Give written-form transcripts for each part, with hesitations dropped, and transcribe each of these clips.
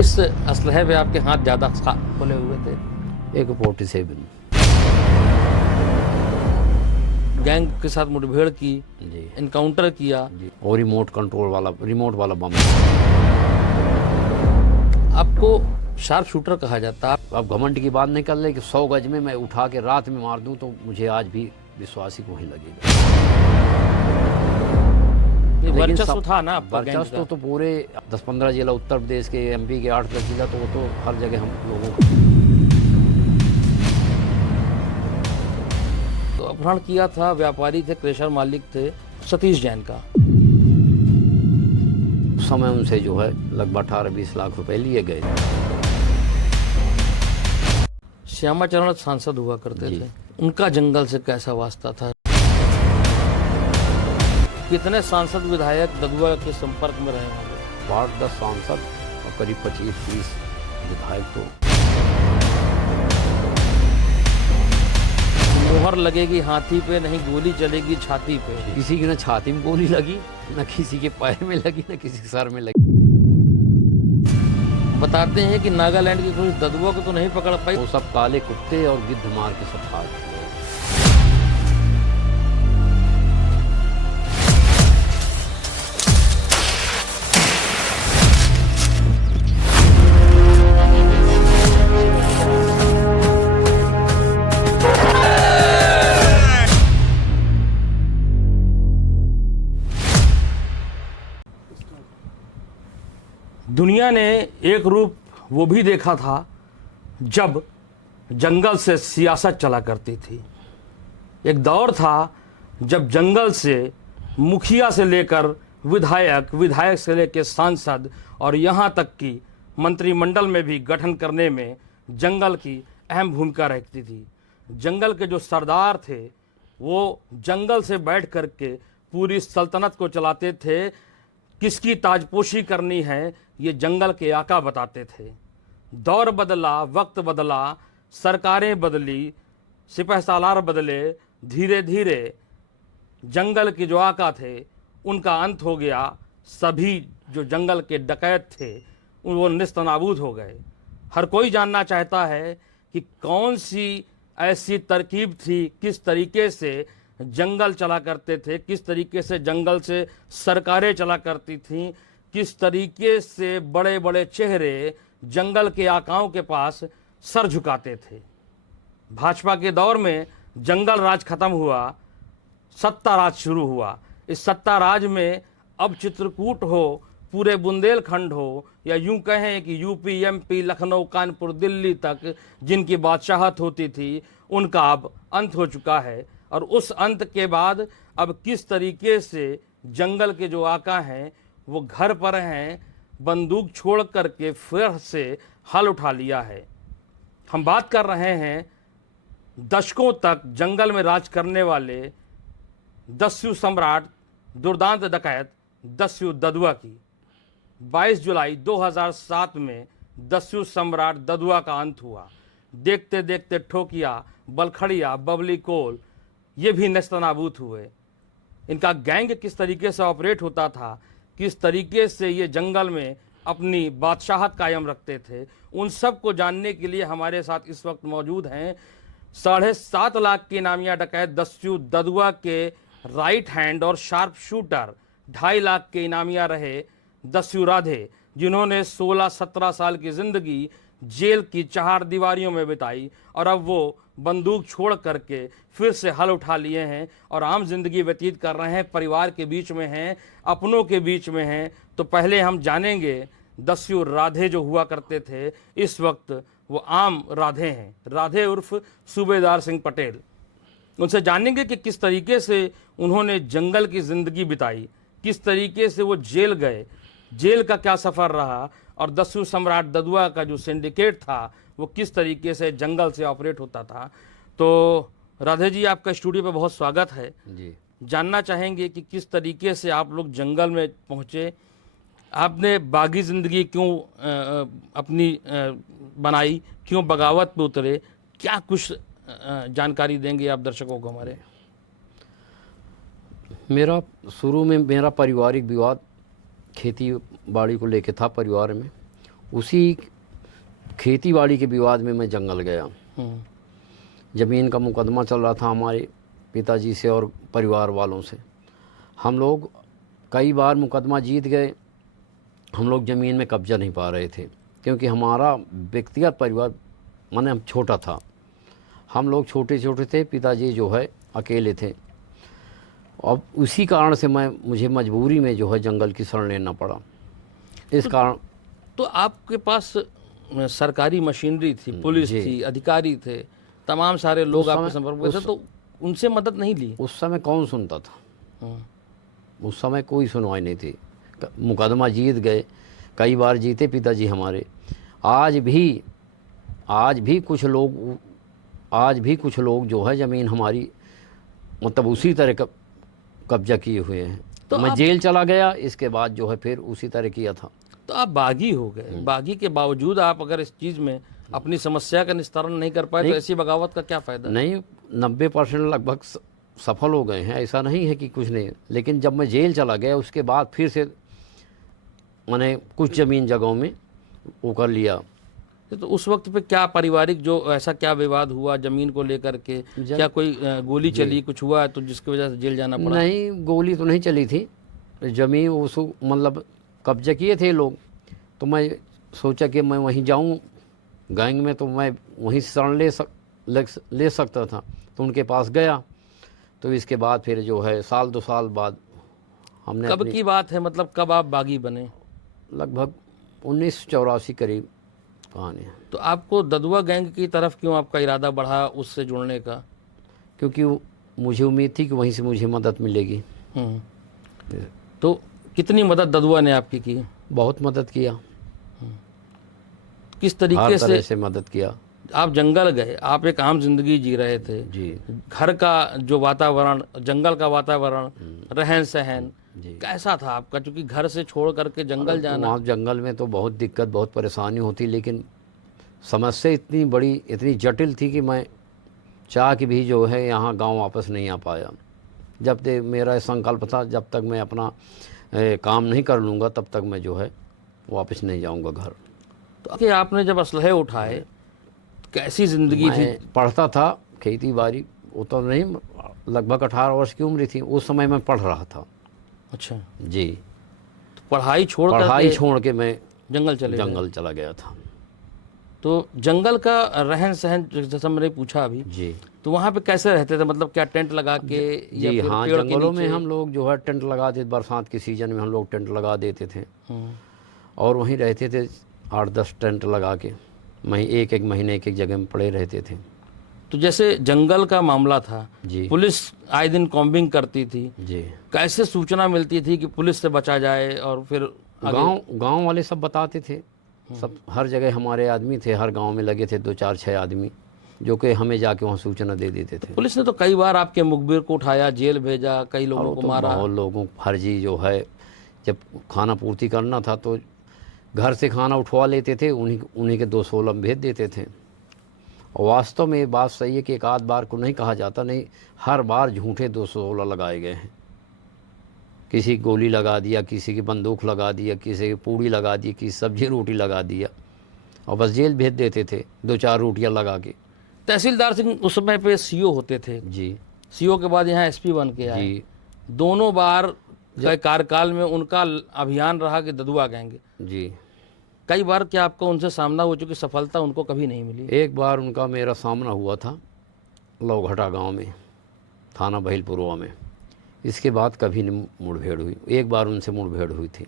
इस असलहे पे आपके हाथ ज़्यादा खुले हुए थे? AK-47 गैंग के साथ मुठभेड़ की, जी इनकाउंटर किया। जी, और रिमोट वाला बम। आपको शार्प शूटर कहा जाता है। अब घमंड की बात नहीं कर ले कि 100 गज में मैं उठा के रात में मार दूं तो मुझे आज भी विश्वास ही को ही लगेगा। वर्चस्व था ना आपका गैंग वर्चस्व का। तो पूरे 10-15 जिला, उत्तर प्रदेश के, MP के 8-10 जिला, तो वो तो हर जगह हम लोगों का। तो अपहरण किया था, व्यापारी थे, क्रेशर मालिक थे सतीश जैन का। उस समय उनसे जो है लगभग 18-20 लाख रुपए लिए गए। श्यामाचरण सांसद हुआ करते जी। थे, उनका जंगल से कैसा वास्ता था? कितने सांसद विधायक ददुआ के संपर्क में रहे होंगे? 8-10 सांसद और करीब 25-30 विधायक। तो मोहर लगेगी हाथी पे, नहीं गोली चलेगी छाती पे। किसी की न छाती में गोली लगी, न किसी के पैर में लगी, न किसी के सर में लगी। बताते हैं कि नागालैंड की पुलिस ददुआ को तो नहीं पकड़ पाई। वो सब काले कुत्ते और गिद्ध मार के सब भाग गए। दुनिया ने एक रूप वो भी देखा था जब जंगल से सियासत चला करती थी। एक दौर था जब जंगल से मुखिया से लेकर विधायक, विधायक से लेकर सांसद और यहाँ तक कि मंत्रिमंडल में भी गठन करने में जंगल की अहम भूमिका रहती थी। जंगल के जो सरदार थे वो जंगल से बैठ कर के पूरी सल्तनत को चलाते थे। किसकी ताजपोशी करनी है ये जंगल के आका बताते थे। दौर बदला, वक्त बदला, सरकारें बदली, सिपहसालार बदले, धीरे धीरे जंगल के जो आका थे उनका अंत हो गया। सभी जो जंगल के डकैत थे वो निस्तनाबूद हो गए। हर कोई जानना चाहता है कि कौन सी ऐसी तरकीब थी, किस तरीके से जंगल चला करते थे, किस तरीके से जंगल से सरकारें चला करती थीं, किस तरीके से बड़े बड़े चेहरे जंगल के आकाओं के पास सर झुकाते थे। भाजपा के दौर में जंगल राज खत्म हुआ, सत्ता राज शुरू हुआ। इस सत्ता राज में अब चित्रकूट हो, पूरे बुंदेलखंड हो, या यूं कहें कि UP, MP, लखनऊ, कानपुर, दिल्ली तक जिनकी बादशाहत होती थी उनका अब अंत हो चुका है। और उस अंत के बाद अब किस तरीके से जंगल के जो आका हैं वो घर पर हैं, बंदूक छोड़ करके फिर से हल उठा लिया है। हम बात कर रहे हैं दशकों तक जंगल में राज करने वाले दस्यु सम्राट, दुर्दांत डकैत दस्यु ददुआ की। 22 जुलाई 2007 में दस्यु सम्राट ददुआ का अंत हुआ। देखते देखते ठोकिया, बलखड़िया, बबली कोल ये भी नेस्तनाबूद हुए। इनका गैंग किस तरीके से ऑपरेट होता था, किस तरीके से ये जंगल में अपनी बादशाहत कायम रखते थे, उन सब को जानने के लिए हमारे साथ इस वक्त मौजूद हैं 7.5 लाख के इनामिया डकैत दस्यु ददुआ के राइट हैंड और शार्प शूटर, 2.5 लाख के इनामिया रहे दस्यु राधे, जिन्होंने 16-17 साल की ज़िंदगी जेल की 4 दीवारियों में बिताई और अब वो बंदूक छोड़ करके फिर से हल उठा लिए हैं और आम जिंदगी व्यतीत कर रहे हैं, परिवार के बीच में हैं, अपनों के बीच में हैं। तो पहले हम जानेंगे दस्यु राधे जो हुआ करते थे, इस वक्त वो आम राधे हैं, राधे उर्फ सूबेदार सिंह पटेल। उनसे जानेंगे कि किस तरीके से उन्होंने जंगल की ज़िंदगी बिताई, किस तरीके से वो जेल गए, जेल का क्या सफ़र रहा, और दस्यु सम्राट ददुआ का जो सिंडिकेट था वो किस तरीके से जंगल से ऑपरेट होता था। तो राधे जी, आपका स्टूडियो पे बहुत स्वागत है जी। जानना चाहेंगे कि किस तरीके से आप लोग जंगल में पहुँचे, आपने बागी ज़िंदगी क्यों अपनी बनाई, क्यों बगावत पे उतरे, क्या कुछ जानकारी देंगे आप दर्शकों को हमारे? मेरा शुरू में मेरा पारिवारिक विवाद खेती बाड़ी को लेके था परिवार में। उसी खेती बाड़ी के विवाद में मैं जंगल गया। ज़मीन का मुकदमा चल रहा था हमारे पिताजी से और परिवार वालों से। हम लोग कई बार मुकदमा जीत गए, हम लोग ज़मीन में कब्जा नहीं पा रहे थे क्योंकि हमारा व्यक्तिगत परिवार माने हम छोटा था, हम लोग छोटे छोटे थे, पिताजी जो है अकेले थे। अब उसी कारण से मुझे मजबूरी में जो है जंगल की शरण लेना पड़ा। इस कारण तो आपके पास सरकारी मशीनरी थी, पुलिस थी, अधिकारी थे, तमाम सारे लोग आपके संपर्क में थे, तो उनसे मदद नहीं ली? उस समय कौन सुनता था? उस समय कोई सुनवाई नहीं थी। मुकदमा जीत गए, कई बार जीते पिताजी हमारे। आज भी कुछ लोग जो है ज़मीन हमारी मतलब उसी तरह कब्जा किए हुए हैं। तो मैं जेल चला गया, इसके बाद जो है फिर उसी तरह किया था। तो आप बागी हो गए, बागी के बावजूद आप अगर इस चीज़ में अपनी समस्या का निस्तारण नहीं कर पाए तो ऐसी बगावत का क्या फ़ायदा? नहीं, 90% लगभग सफल हो गए हैं, ऐसा नहीं है कि कुछ नहीं। लेकिन जब मैं जेल चला गया उसके बाद फिर से मैंने कुछ ज़मीन जगहों में वो कर लिया। तो उस वक्त पे क्या पारिवारिक जो ऐसा क्या विवाद हुआ ज़मीन को लेकर के? क्या कोई गोली चली, कुछ हुआ तो जिसकी वजह से जेल जाना पड़ा? नहीं, गोली तो नहीं चली थी। ज़मीन उस मतलब कब्जा किए थे लोग, तो मैं सोचा कि मैं वहीं जाऊं गैंग में, तो मैं वहीं शरण ले सकता था, तो उनके पास गया। तो इसके बाद फिर जो है साल 2 साल बाद हमने कब की बात है, मतलब कब आप बागी बने? लगभग 1984 करीब कहानी है। तो आपको ददुआ गैंग की तरफ क्यों आपका इरादा बढ़ा उससे जुड़ने का? क्योंकि मुझे उम्मीद थी कि वहीं से मुझे मदद मिलेगी। तो कितनी मदद ददुआ ने आपकी की? बहुत मदद किया। किस तरीके से मदद किया? आप जंगल गए, आप एक आम जिंदगी जी रहे थे जी। घर का जो वातावरण, जंगल का वातावरण, रहन सहन कैसा था आपका? क्योंकि घर से छोड़ करके जंगल जाना, वहाँ जंगल में तो बहुत दिक्कत, बहुत परेशानी होती, लेकिन समस्या इतनी बड़ी, इतनी जटिल थी कि मैं चाह के भी जो है यहाँ गांव वापस नहीं आ पाया। जब तक मेरा संकल्प था, जब तक मैं अपना काम नहीं कर लूँगा तब तक मैं जो है वापस नहीं जाऊँगा घर। तो कि आपने जब असलहे उठाए तो कैसी ज़िंदगी थी? पढ़ता था, खेती बाड़ी, वो तो नहीं, लगभग 18 वर्ष की उम्र थी उस समय मैं पढ़ रहा था। अच्छा जी। तो पढ़ाई छोड़ के मैं जंगल चला गया था। तो जंगल का रहन सहन जैसा मैंने पूछा अभी जी, तो वहाँ पे कैसे रहते थे? मतलब क्या टेंट लगा के या जी फिर हाँ, पेड़ के जंगलों में नीचे? हम लोग जो है टेंट लगा देते, बरसात के सीज़न में हम लोग टेंट लगा देते थे और वहीं रहते थे 8-10 टेंट लगा के। एक महीने एक जगह में पड़े रहते थे। तो जैसे जंगल का मामला था जी, पुलिस आए दिन कॉम्बिंग करती थी जी। कैसे सूचना मिलती थी कि पुलिस से बचा जाए? और फिर गांव वाले सब बताते थे, सब हर जगह हमारे आदमी थे, हर गांव में लगे थे 2-4-6 आदमी जो कि हमें जाके वहाँ सूचना दे देते थे। पुलिस ने तो कई बार आपके मुखबिर को उठाया, जेल भेजा, कई लोगों को मारा। बहुत लोगों फर्जी जो है, जब खाना पूर्ति करना था तो घर से खाना उठवा लेते थे, उन्हीं के 2 सोलह भेज देते थे। और वास्तव में ये बात सही है कि एक आध बार को नहीं कहा जाता, नहीं, हर बार झूठे 216 लगाए गए हैं। किसी की गोली लगा दिया, किसी की बंदूक लगा दिया, किसी की पूड़ी लगा दी, किसी सब्जी रोटी लगा दिया और बस जेल भेज देते थे 2-4 रोटियां लगा के। तहसीलदार सिंह उस समय पे सीओ होते थे जी। सीओ के बाद यहाँ एसपी बन के आए। जी। दोनों बार कार्यकाल में उनका अभियान रहा कि ददुआ गैंग। जी। कई बार क्या आपको उनसे सामना हो चुकी, सफलता उनको कभी नहीं मिली? एक बार उनका मेरा सामना हुआ था लौघटा गांव में, थाना बहिलपुरवा में। इसके बाद कभी नहीं मुठभेड़ हुई। एक बार उनसे मुठभेड़ हुई थी।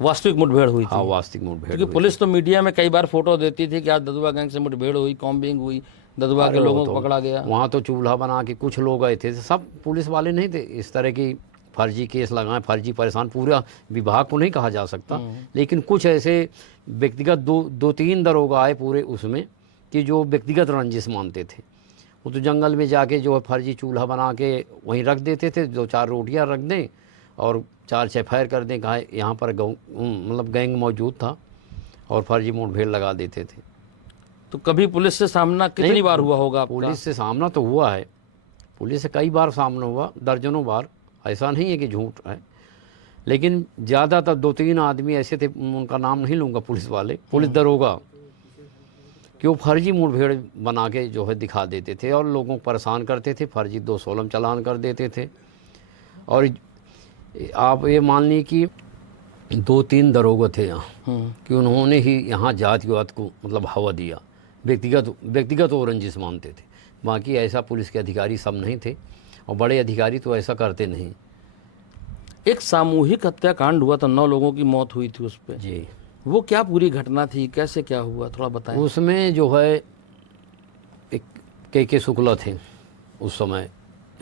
वास्तविक मुठभेड़ हुई थी? हाँ, वास्तविक मुठभेड़। क्योंकि पुलिस तो मीडिया में कई बार फोटो देती थी कि आज ददुआ गैंग से मुठभेड़ हुई, कॉम्बिंग हुई, ददुआ के लोगों को पकड़ा गया। वहाँ तो चूल्हा बना के कुछ लोग आए थे, सब पुलिस वाले नहीं थे। इस तरह की फर्जी केस लगाएं, फर्जी परेशान, पूरा विभाग को नहीं कहा जा सकता, लेकिन कुछ ऐसे व्यक्तिगत 2-3 दरोगा आए पूरे उसमें कि जो व्यक्तिगत रंजिश मानते थे। वो तो जंगल में जाके जो है फर्जी चूल्हा बना के वहीं रख देते थे, 2-4 रोटियां रख दें और 4-6 फायर कर दें, कहा यहाँ पर मतलब गैंग मौजूद था, और फर्जी मुठभेड़ लगा देते थे। तो कभी पुलिस से सामना कितनी बार हुआ होगा आपका? पुलिस से सामना तो हुआ है, पुलिस से कई बार सामना हुआ, दर्जनों बार, ऐसा नहीं है कि झूठ है। लेकिन ज़्यादातर 2-3 आदमी ऐसे थे, उनका नाम नहीं लूँगा, पुलिस वाले, पुलिस दरोगा, कि वो फर्जी मुठभेड़ बना के जो है दिखा देते थे और लोगों को परेशान करते थे, फर्जी 216 चालान कर देते थे। और आप ये मान ली कि 2-3 दरोगा थे यहाँ, कि उन्होंने ही यहाँ जातिवाद को मतलब हवा दिया, व्यक्तिगत वो रंजिश मानते थे। बाकी ऐसा पुलिस के अधिकारी सब नहीं थे, और बड़े अधिकारी तो ऐसा करते नहीं। एक सामूहिक हत्याकांड हुआ था, 9 लोगों की मौत हुई थी उस पर। जी, वो क्या पूरी घटना थी, कैसे क्या हुआ, थोड़ा बताएं। उसमें जो है एक के शुक्ला थे उस समय,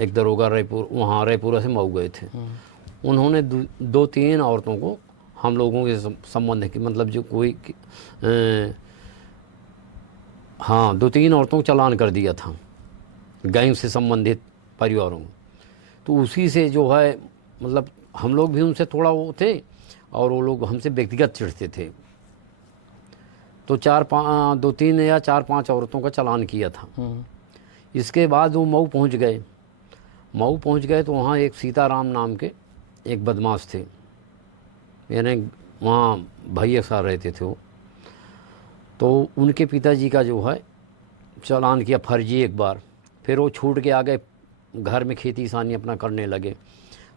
एक दरोगा रायपुर, वहाँ रायपुरा से मऊ गए थे। उन्होंने 2-3 औरतों को हम लोगों के संबंध की, मतलब जो कोई हाँ 2-3 औरतों को चालान कर दिया था गैंग से संबंधित परिवारों को। तो उसी से जो है मतलब हम लोग भी उनसे थोड़ा वो थे, और वो लोग हमसे व्यक्तिगत चिढ़ते थे। तो 2-3 या 4-5 औरतों का चालान किया था। इसके बाद वो मऊ पहुंच गए। मऊ पहुंच गए तो वहाँ एक सीताराम नाम के एक बदमाश थे, यानी वहाँ भैया साहब रहते थे वो। तो उनके पिताजी का जो है चालान किया फर्जी एक बार, फिर वो छूट के आ गए, घर में खेती किसानी अपना करने लगे।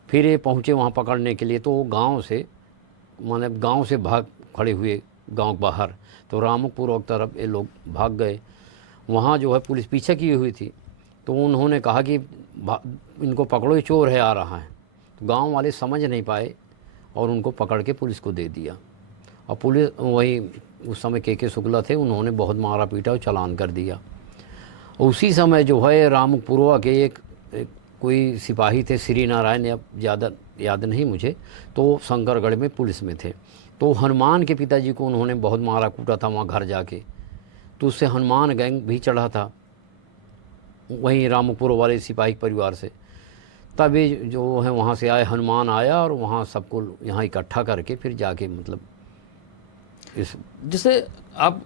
फिर ये पहुँचे वहाँ पकड़ने के लिए, तो वो गांव से मतलब गांव से भाग खड़े हुए गांव बाहर, तो रामुकपुर की तरफ ये लोग भाग गए। वहाँ जो है पुलिस पीछे की हुई थी, तो उन्होंने कहा कि इनको पकड़ो, ये चोर है आ रहा है। तो गांव वाले समझ नहीं पाए और उनको पकड़ के पुलिस को दे दिया। और पुलिस वही उस समय के शुक्ला थे, उन्होंने बहुत मारा पीटा और चालान कर दिया। उसी समय जो है रामुकपुरवा के एक कोई सिपाही थे, श्री नारायण, अब ज़्यादा याद नहीं मुझे, तो शंकरगढ़ में पुलिस में थे। तो हनुमान के पिताजी को उन्होंने बहुत मारा कूटा था वहाँ घर जाके, तो उससे हनुमान गैंग भी चढ़ा था वहीं रामुकपुर वाले सिपाही परिवार से। तब ये जो है वहाँ से आए, हनुमान आया और वहाँ सबको यहाँ इकट्ठा करके फिर जाके मतलब इस जैसे आप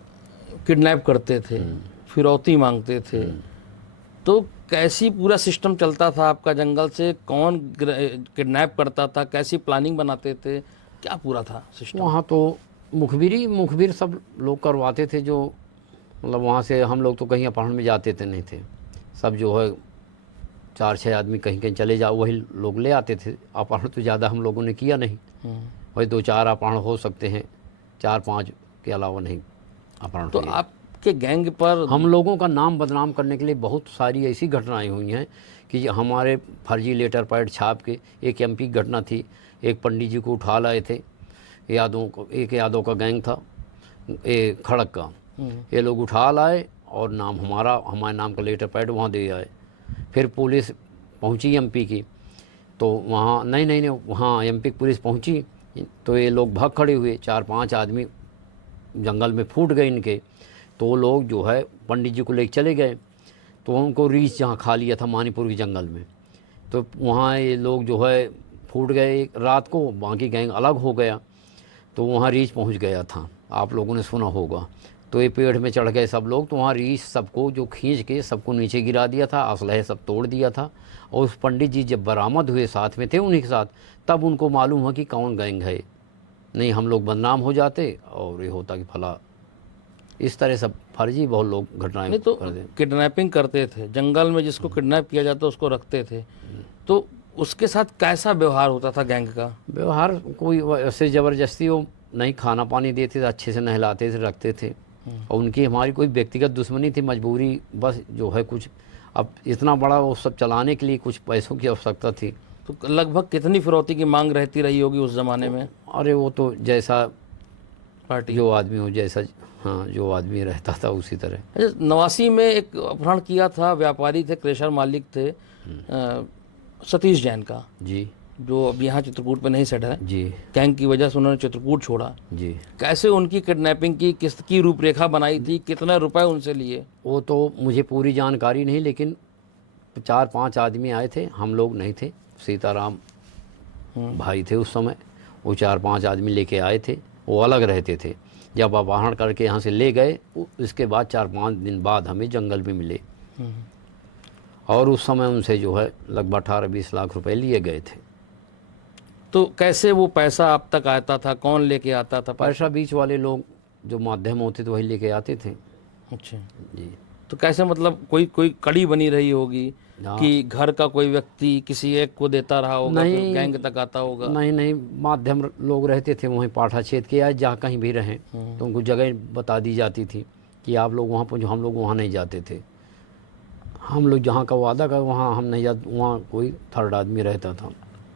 किडनैप करते थे, फिरौती मांगते थे, तो कैसी पूरा सिस्टम चलता था आपका जंगल से? कौन किडनैप करता था, कैसी प्लानिंग बनाते थे, क्या पूरा था सिस्टम? वहाँ तो मुखबिर सब लोग करवाते थे, जो मतलब वहाँ से हम लोग तो कहीं अपहरण में जाते थे नहीं थे, सब जो है 4-6 आदमी कहीं कहीं चले जाओ, वही लोग ले आते थे। अपहरण तो ज़्यादा हम लोगों ने किया नहीं, वही 2-4 अपहरण हो सकते हैं, 4-5 के अलावा नहीं अपहरण। तो आपके गैंग पर हम लोगों का नाम बदनाम करने के लिए बहुत सारी ऐसी घटनाएं हुई हैं कि हमारे फर्जी लेटर पैड छाप के, एक एमपी की घटना थी, एक पंडित जी को उठा लाए थे यादों को, एक यादों का गैंग था ये खड़क का, ये लोग उठा लाए और हमारे नाम का लेटर पैड वहाँ दे आए। फिर पुलिस पहुँची एमपी की, तो वहाँ नहीं वहाँ एमपी की पुलिस पहुँची तो ये लोग भाग खड़े हुए, 4-5 आदमी जंगल में फूट गए इनके। तो वो लोग जो है पंडित जी को लेकर चले गए, तो उनको रीछ जहाँ खा लिया था मानीपुर के जंगल में, तो वहाँ ये लोग जो है फूट गए रात को, बाकी गैंग अलग हो गया। तो वहाँ रीछ पहुँच गया था, आप लोगों ने सुना होगा। तो ये पेड़ में चढ़ गए सब लोग, तो वहाँ रीछ सबको जो खींच के सबको नीचे गिरा दिया था, असलहे सब तोड़ दिया था। और उस पंडित जी जब बरामद हुए, साथ में थे उन्हीं के साथ, तब उनको मालूम हुआ कि कौन गैंग है। नहीं हम लोग बदनाम हो जाते और ये होता कि फला, इस तरह सब फर्जी बहुत लोग घटनाएं नहीं तो किडनैपिंग करते थे जंगल में, जिसको किडनैप किया जाता उसको रखते थे, तो उसके साथ कैसा व्यवहार होता था गैंग का? व्यवहार कोई ऐसे ज़बरदस्ती वो नहीं, खाना पानी देते थे, अच्छे से नहलाते थे, रखते थे। और उनकी हमारी कोई व्यक्तिगत दुश्मनी थी, मजबूरी बस जो है कुछ, अब इतना बड़ा वो सब चलाने के लिए कुछ पैसों की आवश्यकता थी। तो लगभग कितनी फिरौती की मांग रहती रही होगी उस ज़माने में? अरे वो तो जैसा पार्टी जो आदमी हो, जैसा हाँ जो आदमी रहता था उसी तरह। अच्छा, 89 में एक अपहरण किया था, व्यापारी थे, क्रेशर मालिक थे, सतीश जैन का, जी, जो अब यहाँ चित्रकूट पे नहीं सेट है जी, गैंग की वजह से उन्होंने चित्रकूट छोड़ा। जी। कैसे उनकी किडनैपिंग की, किसकी रूपरेखा बनाई थी, कितने रुपए उनसे लिए? वो तो मुझे पूरी जानकारी नहीं, लेकिन 4-5 आदमी आए थे, हम लोग नहीं थे, सीताराम भाई थे उस समय, वो 4-5 आदमी लेके आए थे, वो अलग रहते थे। जब अपहरण करके यहाँ से ले गए, इसके बाद 4-5 दिन बाद हमें जंगल में मिले, और उस समय उनसे जो है लगभग 18-20 लाख रुपए लिए गए थे। तो कैसे वो पैसा आप तक आता था, कौन लेके आता था? पैसा बीच वाले लोग जो माध्यम होते थे वही लेके आते थे। अच्छा, जी। तो कैसे मतलब कोई कोई कड़ी बनी रही होगी हाँ। कि घर का कोई व्यक्ति किसी एक को देता रहा होगा, फिर नहीं। गैंग तक आता होगा? नहीं नहीं, माध्यम लोग रहते थे वहीं पाठा क्षेत्र के, या जहाँ कहीं भी रहें तो उनको जगह बता दी जाती थी कि आप लोग वहाँ पहुँचो। हम लोग वहाँ नहीं जाते थे। हम लोग जहाँ का वादा कर वहाँ हम नहीं जाते, वहाँ कोई थर्ड आदमी रहता था।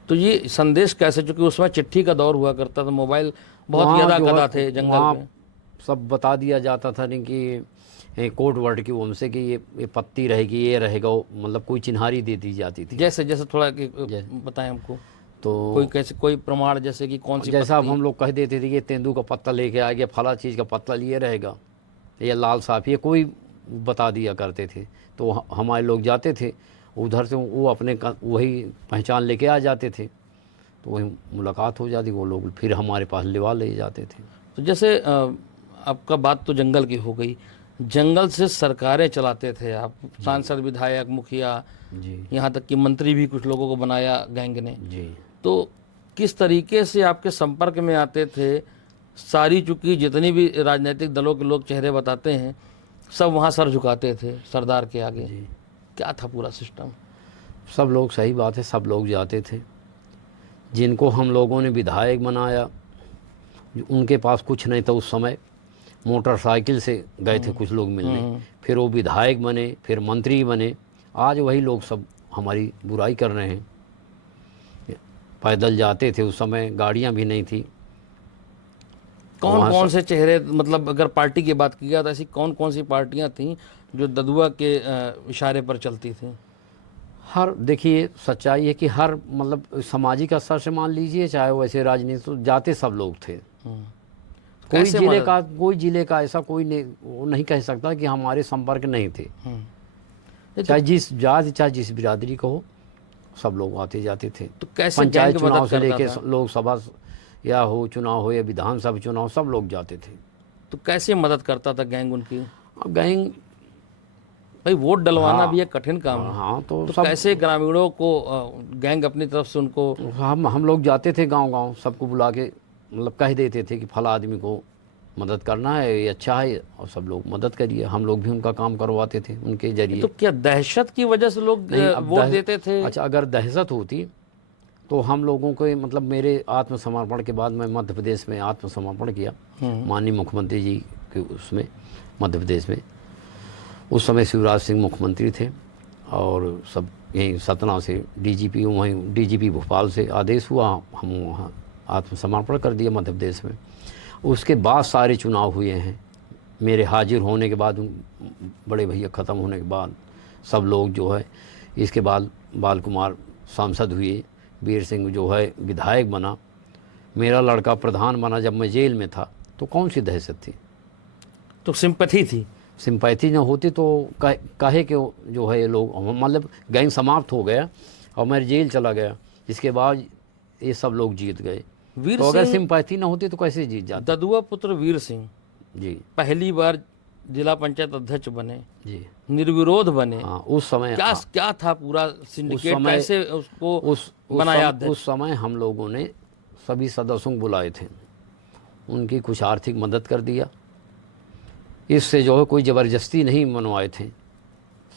तो ये संदेश कैसे, चूंकि उसमें चिट्ठी का दौर हुआ करता था, मोबाइल बहुत वहाँ यदा जो है, कदा थे जंगल वहाँ में। सब बता दिया जाता था नहीं कि कोड वर्ड की उनसे कि ये पत्ती रहेगी, ये रहेगा, मतलब कोई चिन्हारी दे दी जाती थी। जैसे जैसे थोड़ा बताएं हमको, तो कोई कैसे कोई प्रमाण, जैसे कि कौन सी जैसा अब पत्ती? हम लोग कह देते थे कि तेंदू का पत्ता लेके आ गया, फला चीज़ का पत्ता लिए रहेगा, या लाल साफ, ये कोई बता दिया करते थे। तो हमारे लोग जाते थे उधर से, वो अपने वही पहचान लेके आ जाते थे, तो वही मुलाकात हो जाती, वो लोग फिर हमारे पास लिवा ले जाते थे। तो जैसे आपका बात तो जंगल की हो गई, जंगल से सरकारें चलाते थे आप, सांसद, विधायक, मुखिया, जी यहाँ तक कि मंत्री भी कुछ लोगों को बनाया गैंग ने। जी। तो किस तरीके से आपके संपर्क में आते थे? सारी चूंकि जितनी भी राजनीतिक दलों के लोग चेहरे बताते हैं, सब वहाँ सर झुकाते थे सरदार के आगे। जी। क्या था पूरा सिस्टम? सब लोग, सही बात है, सब लोग जाते थे। जिनको हम लोगों ने विधायक बनाया, उनके पास कुछ नहीं था उस समय, मोटरसाइकिल से गए थे कुछ लोग मिलने, फिर वो विधायक बने, फिर मंत्री बने। आज वही लोग सब हमारी बुराई कर रहे हैं। पैदल जाते थे, उस समय गाड़ियां भी नहीं थी। कौन कौन से चेहरे, मतलब अगर पार्टी की बात की जाए तो ऐसी कौन कौन सी पार्टियां थीं जो ददुआ के इशारे पर चलती थीं? हर, देखिए सच्चाई है कि हर, मतलब सामाजिक स्तर से मान लीजिए, चाहे वैसे राजनीति, तो जाते सब लोग थे। कैसे कोई जिले का ऐसा कोई नहीं, वो नहीं कह सकता कि हमारे संपर्क नहीं थे। चाहे जिस जाति, चाहे जिस बिरादरी को हो, सब लोग आते जाते थे। तो कैसे पंचायत गैंग चुनाव मदद से करता लेके था? लोकसभा या हो चुनाव हो या विधानसभा चुनाव, सब लोग जाते थे। तो कैसे मदद करता था गैंग उनकी? अब गैंग, भाई वोट डलवाना हाँ, भी एक कठिन काम है। हाँ, तो तो कैसे ग्रामीणों को गैंग अपनी तरफ से उनको? हम लोग जाते थे गांव गांव, सबको बुला के मतलब कह देते थे कि फला आदमी को मदद करना है, ये अच्छा है, और सब लोग मदद करिए। हम लोग भी उनका काम करवाते थे उनके जरिए। तो क्या दहशत की वजह से लोग वोट देते थे? अच्छा, अगर दहशत होती तो हम लोगों को, मतलब मेरे आत्मसमर्पण के बाद मैं मध्य प्रदेश में आत्मसमर्पण किया माननीय मुख्यमंत्री जी के उसमें, मध्य प्रदेश में। उस समय शिवराज सिंह मुख्यमंत्री थे, और सब यहीं सतना से डीजीपी, वहीं डीजीपी भोपाल से आदेश हुआ, हम वहाँ आत्मसमर्पण कर दिया मध्य प्रदेश में। उसके बाद सारे चुनाव हुए हैं, मेरे हाजिर होने के बाद, बड़े भैया ख़त्म होने के बाद सब लोग जो है, इसके बाद बाल कुमार सांसद हुए, वीर सिंह जो है विधायक बना, मेरा लड़का प्रधान बना जब मैं जेल में था। तो कौन सी दहशत थी? तो सिंपैथी थी। सिंपैथी न होती तो कहे कि जो है ये लोग, मतलब गैंग समाप्त हो गया और मैं जेल चला गया, इसके बाद ये सब लोग जीत गए। वीर तो अगर सिंह, सिंपैथी न होती तो कैसे जीत जाते? ददुआ पुत्र वीर सिंह जी पहली बार जिला पंचायत अध्यक्ष बने, जी। निर्विरोध बने। हाँ, उस समय, क्या हाँ, क्या था पूरा सिंडिकेट, समय- कैसे उसको बनाया अध्यक्ष? उस समय हम लोगों ने सभी सदस्यों को बुलाए थे, उनकी कुछ आर्थिक मदद कर दिया। इससे जो है कोई ज़बरदस्ती नहीं मनवाए थे,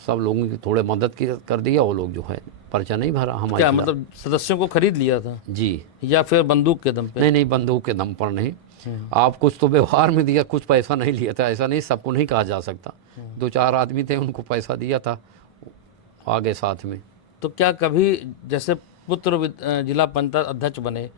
सब लोगों की थोड़े मदद की कर दिया। वो लोग जो है पर्चा नहीं भरा हमारे क्या खिलाफ। मतलब सदस्यों को खरीद लिया था जी। या फिर बंदूक के दम पे? नहीं नहीं, बंदूक के दम पर नहीं। आप कुछ तो व्यवहार में दिया, कुछ पैसा नहीं लिया था, ऐसा नहीं, सबको नहीं कहा जा सकता। 2-4 आदमी थे, उनको पैसा दिया था, आगे साथ में। तो क्या कभी जैसे पुत्र जिला पंचायत अध्यक्ष बने,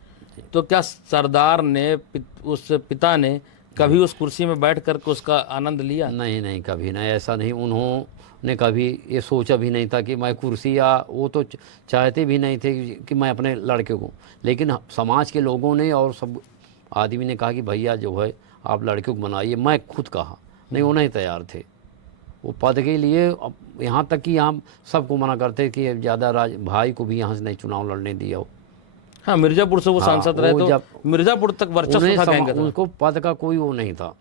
तो क्या सरदार ने उस पिता ने कभी उस कुर्सी में बैठ करके उसका आनंद लिया? नहीं नहीं, कभी नहीं, ऐसा नहीं। उन्होंने कभी ये सोचा भी नहीं था कि मैं कुर्सी, या वो तो चाहते भी नहीं थे कि मैं अपने लड़के को, लेकिन समाज के लोगों ने और सब आदमी ने कहा कि भैया जो है आप लड़के को बनाइए। मैं खुद कहा नहीं, वो नहीं तैयार थे वो पद के लिए। अब यहाँ तक कि हम सबको मना करते कि ज़्यादा भाई को भी यहाँ से नहीं चुनाव लड़ने दिया हो। हाँ, मिर्जापुर से वो सांसद रहे, तो मिर्जापुर तक वर्चस्व था गैंग का। उनको पद का कोई वो नहीं था,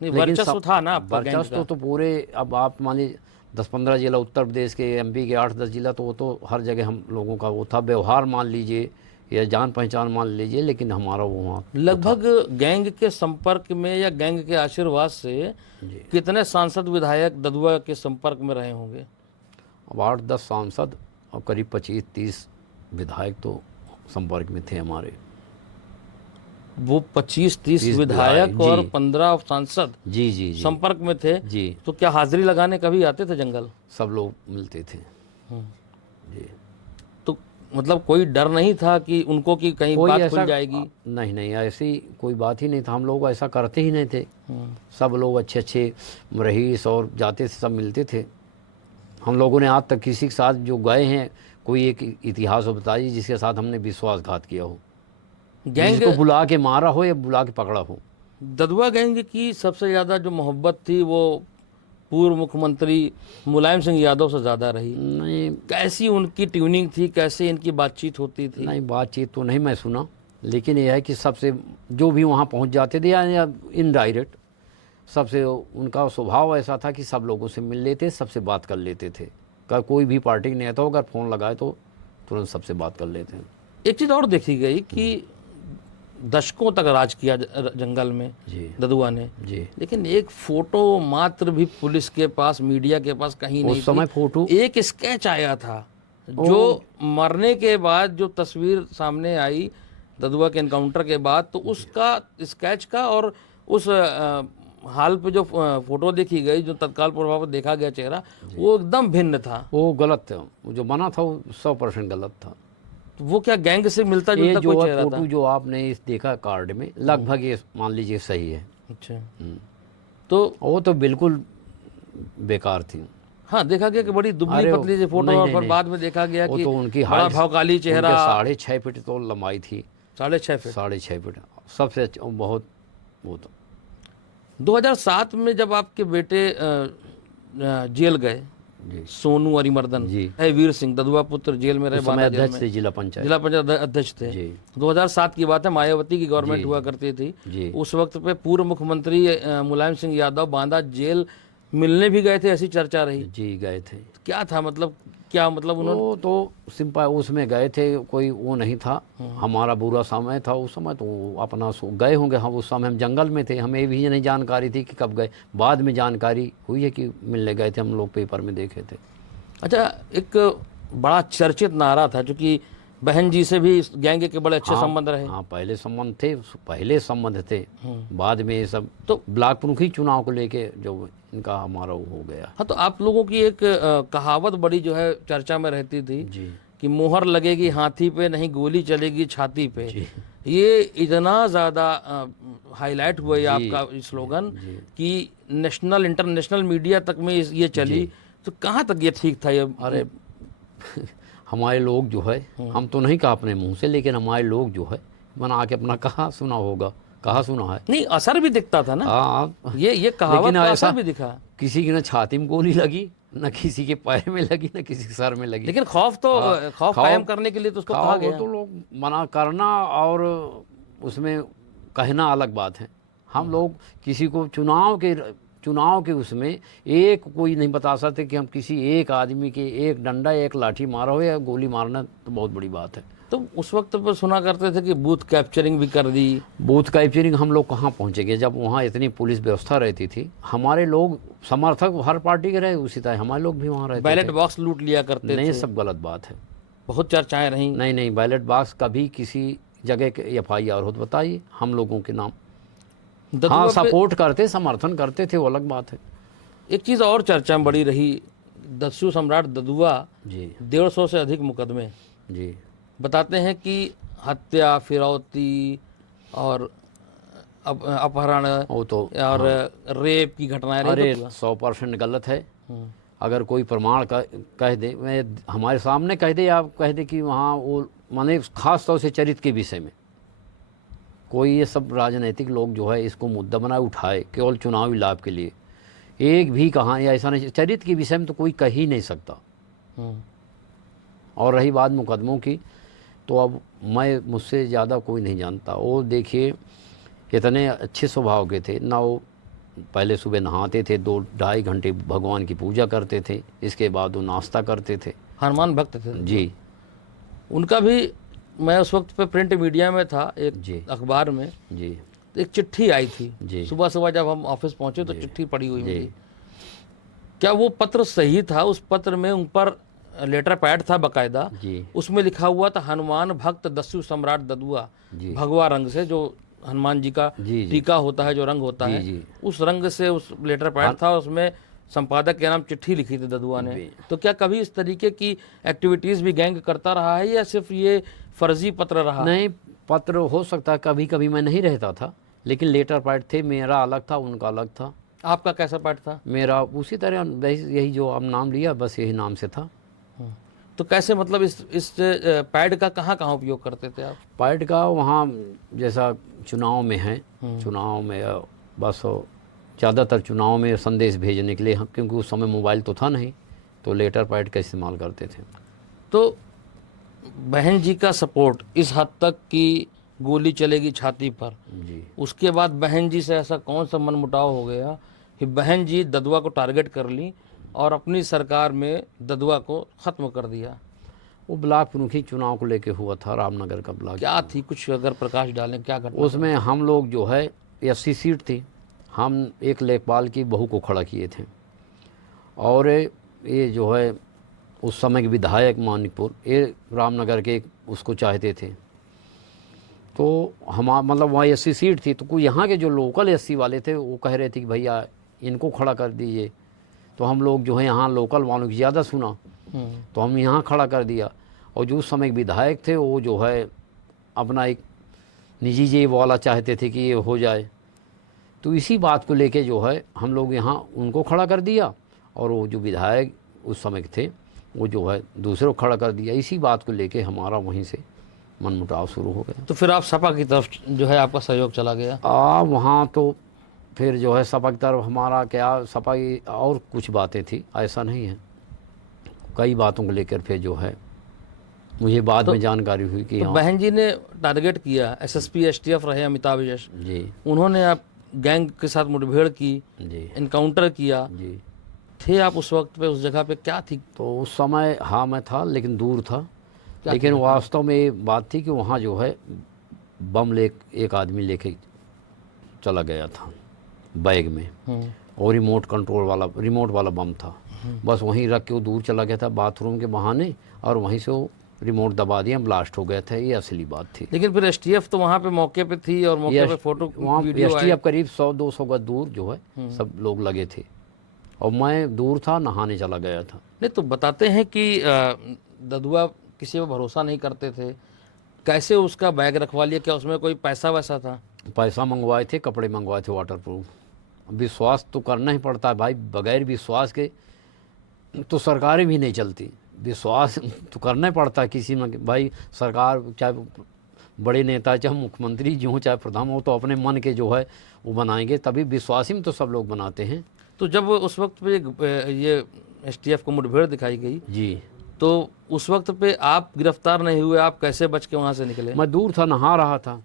नहीं, वर्चस्व था ना आपका गैंग वर्चस्व का। तो पूरे, अब आप मान लीजिए 10-15 जिला उत्तर प्रदेश के, एमपी के 8-10 जिला, तो वो तो हर जगह हम लोगों का वो था। व्यवहार मान लीजिए या जान पहचान मान लीजिए, लेकिन हमारा वो वहाँ लगभग गैंग के संपर्क में या गैंग के आशीर्वाद से जी। कितने सांसद विधायक ददुआ के संपर्क में रहे होंगे? अब 8-10 सांसद और करीब 25-30 विधायक तो संपर्क में थे हमारे। वो 25-30 30 विधायक विधायक, और जी। 15 सांसद जी जी जी संपर्क में थे। जी। तो क्या हाजिरी लगाने कभी आते थे जंगल? सब लोग मिलते थे जी। तो मतलब कोई डर नहीं था कि उनको कि कहीं कोई बात ऐसा खुल जाएगी? नहीं नहीं, ऐसी कोई बात ही नहीं था। हम लोग ऐसा करते ही नहीं थे। सब लोग अच्छे अच्छे रईस और जाते थे, सब मिलते थे। हम लोगों ने आज तक किसी के साथ जो गए हैं, कोई एक इतिहास बताइए जिसके साथ हमने विश्वासघात किया हो, गैंग जिसको बुला के मारा हो या बुला के पकड़ा हो। ददुआ गैंग की सबसे ज़्यादा जो मोहब्बत थी वो पूर्व मुख्यमंत्री मुलायम सिंह यादव से ज़्यादा रही। नहीं कैसी उनकी ट्यूनिंग थी, कैसे इनकी बातचीत होती थी? नहीं, बातचीत तो नहीं मैं सुना, लेकिन यह है कि सबसे जो भी वहाँ पहुँच जाते थे या इनडायरेक्ट, सबसे उनका स्वभाव ऐसा था कि सब लोगों से मिल लेते, सबसे बात कर लेते थे। अगर कोई भी पार्टी नहीं आता हो, अगर फ़ोन लगाए तो तुरंत सबसे बात कर लेते हैं। एक चीज़ और देखी गई कि दशकों तक राज किया जंगल में जी ददुआ ने, जी। लेकिन एक फोटो मात्र भी पुलिस के पास, मीडिया के पास कहीं नहीं उस समय थी। फोटो एक स्केच आया था जो मरने के बाद जो तस्वीर सामने आई ददुआ के एनकाउंटर के बाद, तो उसका स्केच का और उस हाल पे जो फोटो देखी गई, जो तत्काल प्रभाव पर देखा गया चेहरा, वो एकदम भिन्न था। वो गलत था। वो जो बना था वो 100% गलत था। तो वो क्या गैंग से मिलता ये जुलता जो कोई है चेहरा था? फोटो जो आपने इस देखा कार्ड में, लगभग ये मान लीजिए सही है। अच्छा, तो वो तो बिल्कुल बेकार थी। हाँ, देखा गया कि बड़ी दुबली अरे पतली सी फोटो, नहीं, और नहीं, फिर नहीं। बाद में देखा गया वो कि तो उनकी बड़ा हाइट भौकाली चेहरा, 6.5 फीट तो लंबाई थी। 6.5 फीट। 6.5 फीट सबसे बहुत वो तो 2007 में जब आपके बेटे जेल गए, जी सोनू अरिमर्दन जी। है, वीर सिंह ददुआ पुत्र जेल में रहे, उस समय बांदा जेल अध्यक्ष में थे जिला पंचायत। जिला पंचायत अध्यक्ष थे। जी 2007 की बात है, मायावती की गवर्नमेंट जी, हुआ करती थी। जी उस वक्त पे पूर्व मुख्यमंत्री मुलायम सिंह यादव बांदा जेल मिलने भी गए थे, ऐसी चर्चा रही। जी गए थे। क्या था मतलब, क्या मतलब उन्होंने? वो तो सिंपल उसमें गए थे, कोई वो नहीं था। हमारा बुरा समय था उस समय, तो वो अपना गए होंगे। हम उस समय हम जंगल में थे, हमें भी नहीं जानकारी थी कि कब गए। बाद में जानकारी हुई है कि मिलने गए थे, हम लोग पेपर में देखे थे। अच्छा, एक बड़ा चर्चित नारा था, जो कि बहन जी से भी इस गैंग के बड़े अच्छे संबंध रहे। हाँ, पहले संबंध थे। बाद में ये सब तो ब्लॉक प्रमुखी चुनाव को लेके जो इनका हमारा वो हो गया। हाँ, तो आप लोगों की एक कहावत बड़ी जो है चर्चा में रहती थी जी कि मोहर लगेगी हाथी पे, नहीं गोली चलेगी छाती पे। जी ये इतना ज़्यादा हाईलाइट हुआ ये जी, आपका स्लोगन जी। कि नेशनल इंटरनेशनल मीडिया तक में ये चली। तो कहाँ तक ये ठीक था? ये अरे हमारे लोग जो है, हम तो नहीं कहा अपने मुंह से, लेकिन हमारे लोग जो है बना के अपना कहा सुना होगा, कहा सुना है। नहीं, असर भी दिखता था ना। हाँ, ये कहावत लेकिन का ऐसा असर भी दिखा। किसी की ना छाती में गोली लगी, ना किसी के पैर में लगी, ना किसी के सर में लगी। लेकिन खौफ कायम करने के लिए तो उसको कहा वो गया। तो लोग मना करना और उसमें कहना अलग बात है। हम लोग किसी को चुनाव के उसमें एक कोई नहीं बता सकते कि हम किसी एक आदमी के एक डंडा एक लाठी मारा हो या गोली मारना, तो बहुत बड़ी बात है। तो उस वक्त पर सुना करते थे कि बूथ कैप्चरिंग भी कर दी। बूथ कैप्चरिंग हम लोग कहाँ पहुँचेंगे जब वहाँ इतनी पुलिस व्यवस्था रहती थी। हमारे लोग समर्थक हर पार्टी के रहे, उसी तरह हमारे लोग भी वहाँ रहते बैलेट थे। बॉक्स लूट लिया करते नहीं, थे। सब गलत बात है। बहुत चर्चाएं रहीं। नहीं, बैलेट बॉक्स कभी किसी जगह के FIR हो तो बताइए हम लोगों के नाम। हाँ, सपोर्ट करते, समर्थन करते थे, वो अलग बात है। एक चीज़ और चर्चा में बड़ी रही, दस्यु सम्राट ददुआ जी 150 से अधिक मुकदमे जी बताते हैं कि हत्या, फिरौती और अपहरण वो तो और रेप की घटनाएं रही। अरे तो 100% गलत है। अगर कोई प्रमाण कह दे, मैं हमारे सामने कह दे या कह दे कि वहाँ वो माने खास तौर से चरित्र के विषय में कोई, ये सब राजनीतिक लोग जो है इसको मुद्दा बनाए उठाए केवल चुनावी लाभ के लिए, एक भी कहानी ऐसा नहीं। चरित्र के विषय में तो कोई कह ही नहीं सकता। और रही बात मुकदमों की, तो अब मुझसे ज़्यादा कोई नहीं जानता। वो देखिए इतने अच्छे स्वभाव के थे ना। वो पहले सुबह नहाते थे, 2-2.5 घंटे भगवान की पूजा करते थे, इसके बाद वो नाश्ता करते थे। हनुमान भक्त थे जी। उनका भी मैं उस वक्त पे प्रिंट मीडिया में था, जी। एक अखबार में जी। तो एक चिट्ठी आई थी। जी। सुबह सुबह जब हम ऑफिस पहुंचे तो जी। चिट्ठी पड़ी हुई जी। मिली। क्या वो पत्र सही था? उस पत्र में ऊपर लेटर पैड था बकायदा, जी। उसमें लिखा हुआ था हनुमान भक्त दस्यु सम्राट ददुआ, जी। भगवा रंग से, जो हनुमान जी का जी। जी। टीका होता है, जो रंग होता जी। है, जी। उस रंग से उस लेटर पैड था। उसमें संपादक के नाम चिट्ठी लिखी थी ददुआ ने। जी। तो क्या कभी इस तरीके की एक्टिविटीज भी गैंग करता रहा है या सिर्फ ये फर्जी पत्र रहा? नहीं, पत्र हो सकता है, कभी कभी मैं नहीं रहता था, लेकिन लेटर पैड थे, मेरा अलग था, उनका अलग था। आपका कैसा पैड था? मेरा उसी तरह यही जो आप नाम लिया, बस यही नाम से था। तो कैसे, मतलब इस पैड का कहाँ कहाँ उपयोग करते थे आप? पैड का वहाँ जैसा चुनाव में है, चुनाव में बस ज़्यादातर चुनाव में संदेश भेजने के लिए क्योंकि उस समय मोबाइल तो था नहीं, तो लेटर पैड का इस्तेमाल करते थे। तो बहन जी का सपोर्ट इस हद तक कि गोली चलेगी छाती पर, जी। उसके बाद बहन जी से ऐसा कौन सा मनमुटाव हो गया कि बहन जी ददुआ को टारगेट कर ली और अपनी सरकार में ददुआ को ख़त्म कर दिया? वो ब्लॉक प्रमुखी चुनाव को लेके हुआ था, रामनगर का ब्लॉक। क्या थी, कुछ अगर प्रकाश डालें, क्या घटना? उसमें हम लोग जो है, 80 सीट थी, हम एक लेखपाल की बहू को खड़ा किए थे, और ये जो है उस समय के विधायक मानिकपुर, ये रामनगर के उसको चाहते थे। तो हम मतलब वहाँ 80 सीट थी, तो कोई यहाँ के जो लोकल 80 वाले थे वो कह रहे थे कि भैया इनको खड़ा कर दीजिए। तो हम लोग जो है यहाँ लोकल वालों की ज़्यादा सुना, तो हम यहाँ खड़ा कर दिया। और जो उस समय विधायक थे वो जो है अपना एक निजी जेब वाला चाहते थे कि ये हो जाए। तो इसी बात को लेके जो है हम लोग यहाँ उनको खड़ा कर दिया, और वो जो विधायक उस समय के थे वो जो है दूसरे को खड़ा कर दिया। इसी बात को लेके हमारा वहीं से मनमुटाव शुरू हो गया। तो फिर आप सपा की तरफ जो है आपका सहयोग चला गया? वहाँ तो फिर जो है सपा की तरफ हमारा क्या, सपा की और कुछ बातें थी, ऐसा नहीं है, कई बातों को लेकर फिर जो है मुझे बाद में जानकारी हुई कि तो बहन जी ने टारगेट किया, एसएसपी एसटीएफ रहे अमिताभ यश जी, उन्होंने आप गैंग के साथ मुठभेड़ की, जी, इनकाउंटर किया, जी। थे आप उस वक्त पे, उस जगह पे क्या थी? तो उस समय हाँ मैं था, लेकिन दूर था। क्या लेकिन था? वास्तव में ये बात थी कि वहाँ जो है बम एक आदमी लेके चला गया था बैग में, और रिमोट वाला बम था। बस वहीं रख के वो दूर चला गया था बाथरूम के बहाने, और वहीं से वो रिमोट दबा दिया, ब्लास्ट हो गया था। ये असली बात थी। लेकिन फिर एसटीएफ तो वहाँ पे मौके पे थी, और मौके पे फोटो वहाँ वीडियो आए। एसटीएफ करीब 100-200 गज दूर जो है सब लोग लगे थे, और मैं दूर था, नहाने चला गया था। नहीं, तो बताते हैं कि ददुआ किसी पे भरोसा नहीं करते थे, कैसे उसका बैग रखवा लिया? क्या उसमें कोई पैसा वैसा था? पैसा मंगवाए थे, कपड़े मंगवाए थे वाटर प्रूफ। विश्वास तो करना ही पड़ता है भाई, बगैर विश्वास के तो सरकारें भी नहीं चलती। विश्वास तो करना ही पड़ता है किसी में भाई। सरकार चाहे बड़े नेता, चाहे मुख्यमंत्री जो हो, चाहे प्रधान हो, तो अपने मन के जो है वो बनाएंगे, तभी विश्वासी में तो सब लोग बनाते हैं। तो जब उस वक्त पे ये एसटीएफ को मुठभेड़ दिखाई गई, जी, तो उस वक्त पे आप गिरफ्तार नहीं हुए, आप कैसे बच के वहाँ से निकले? मैं दूर था, नहा रहा था।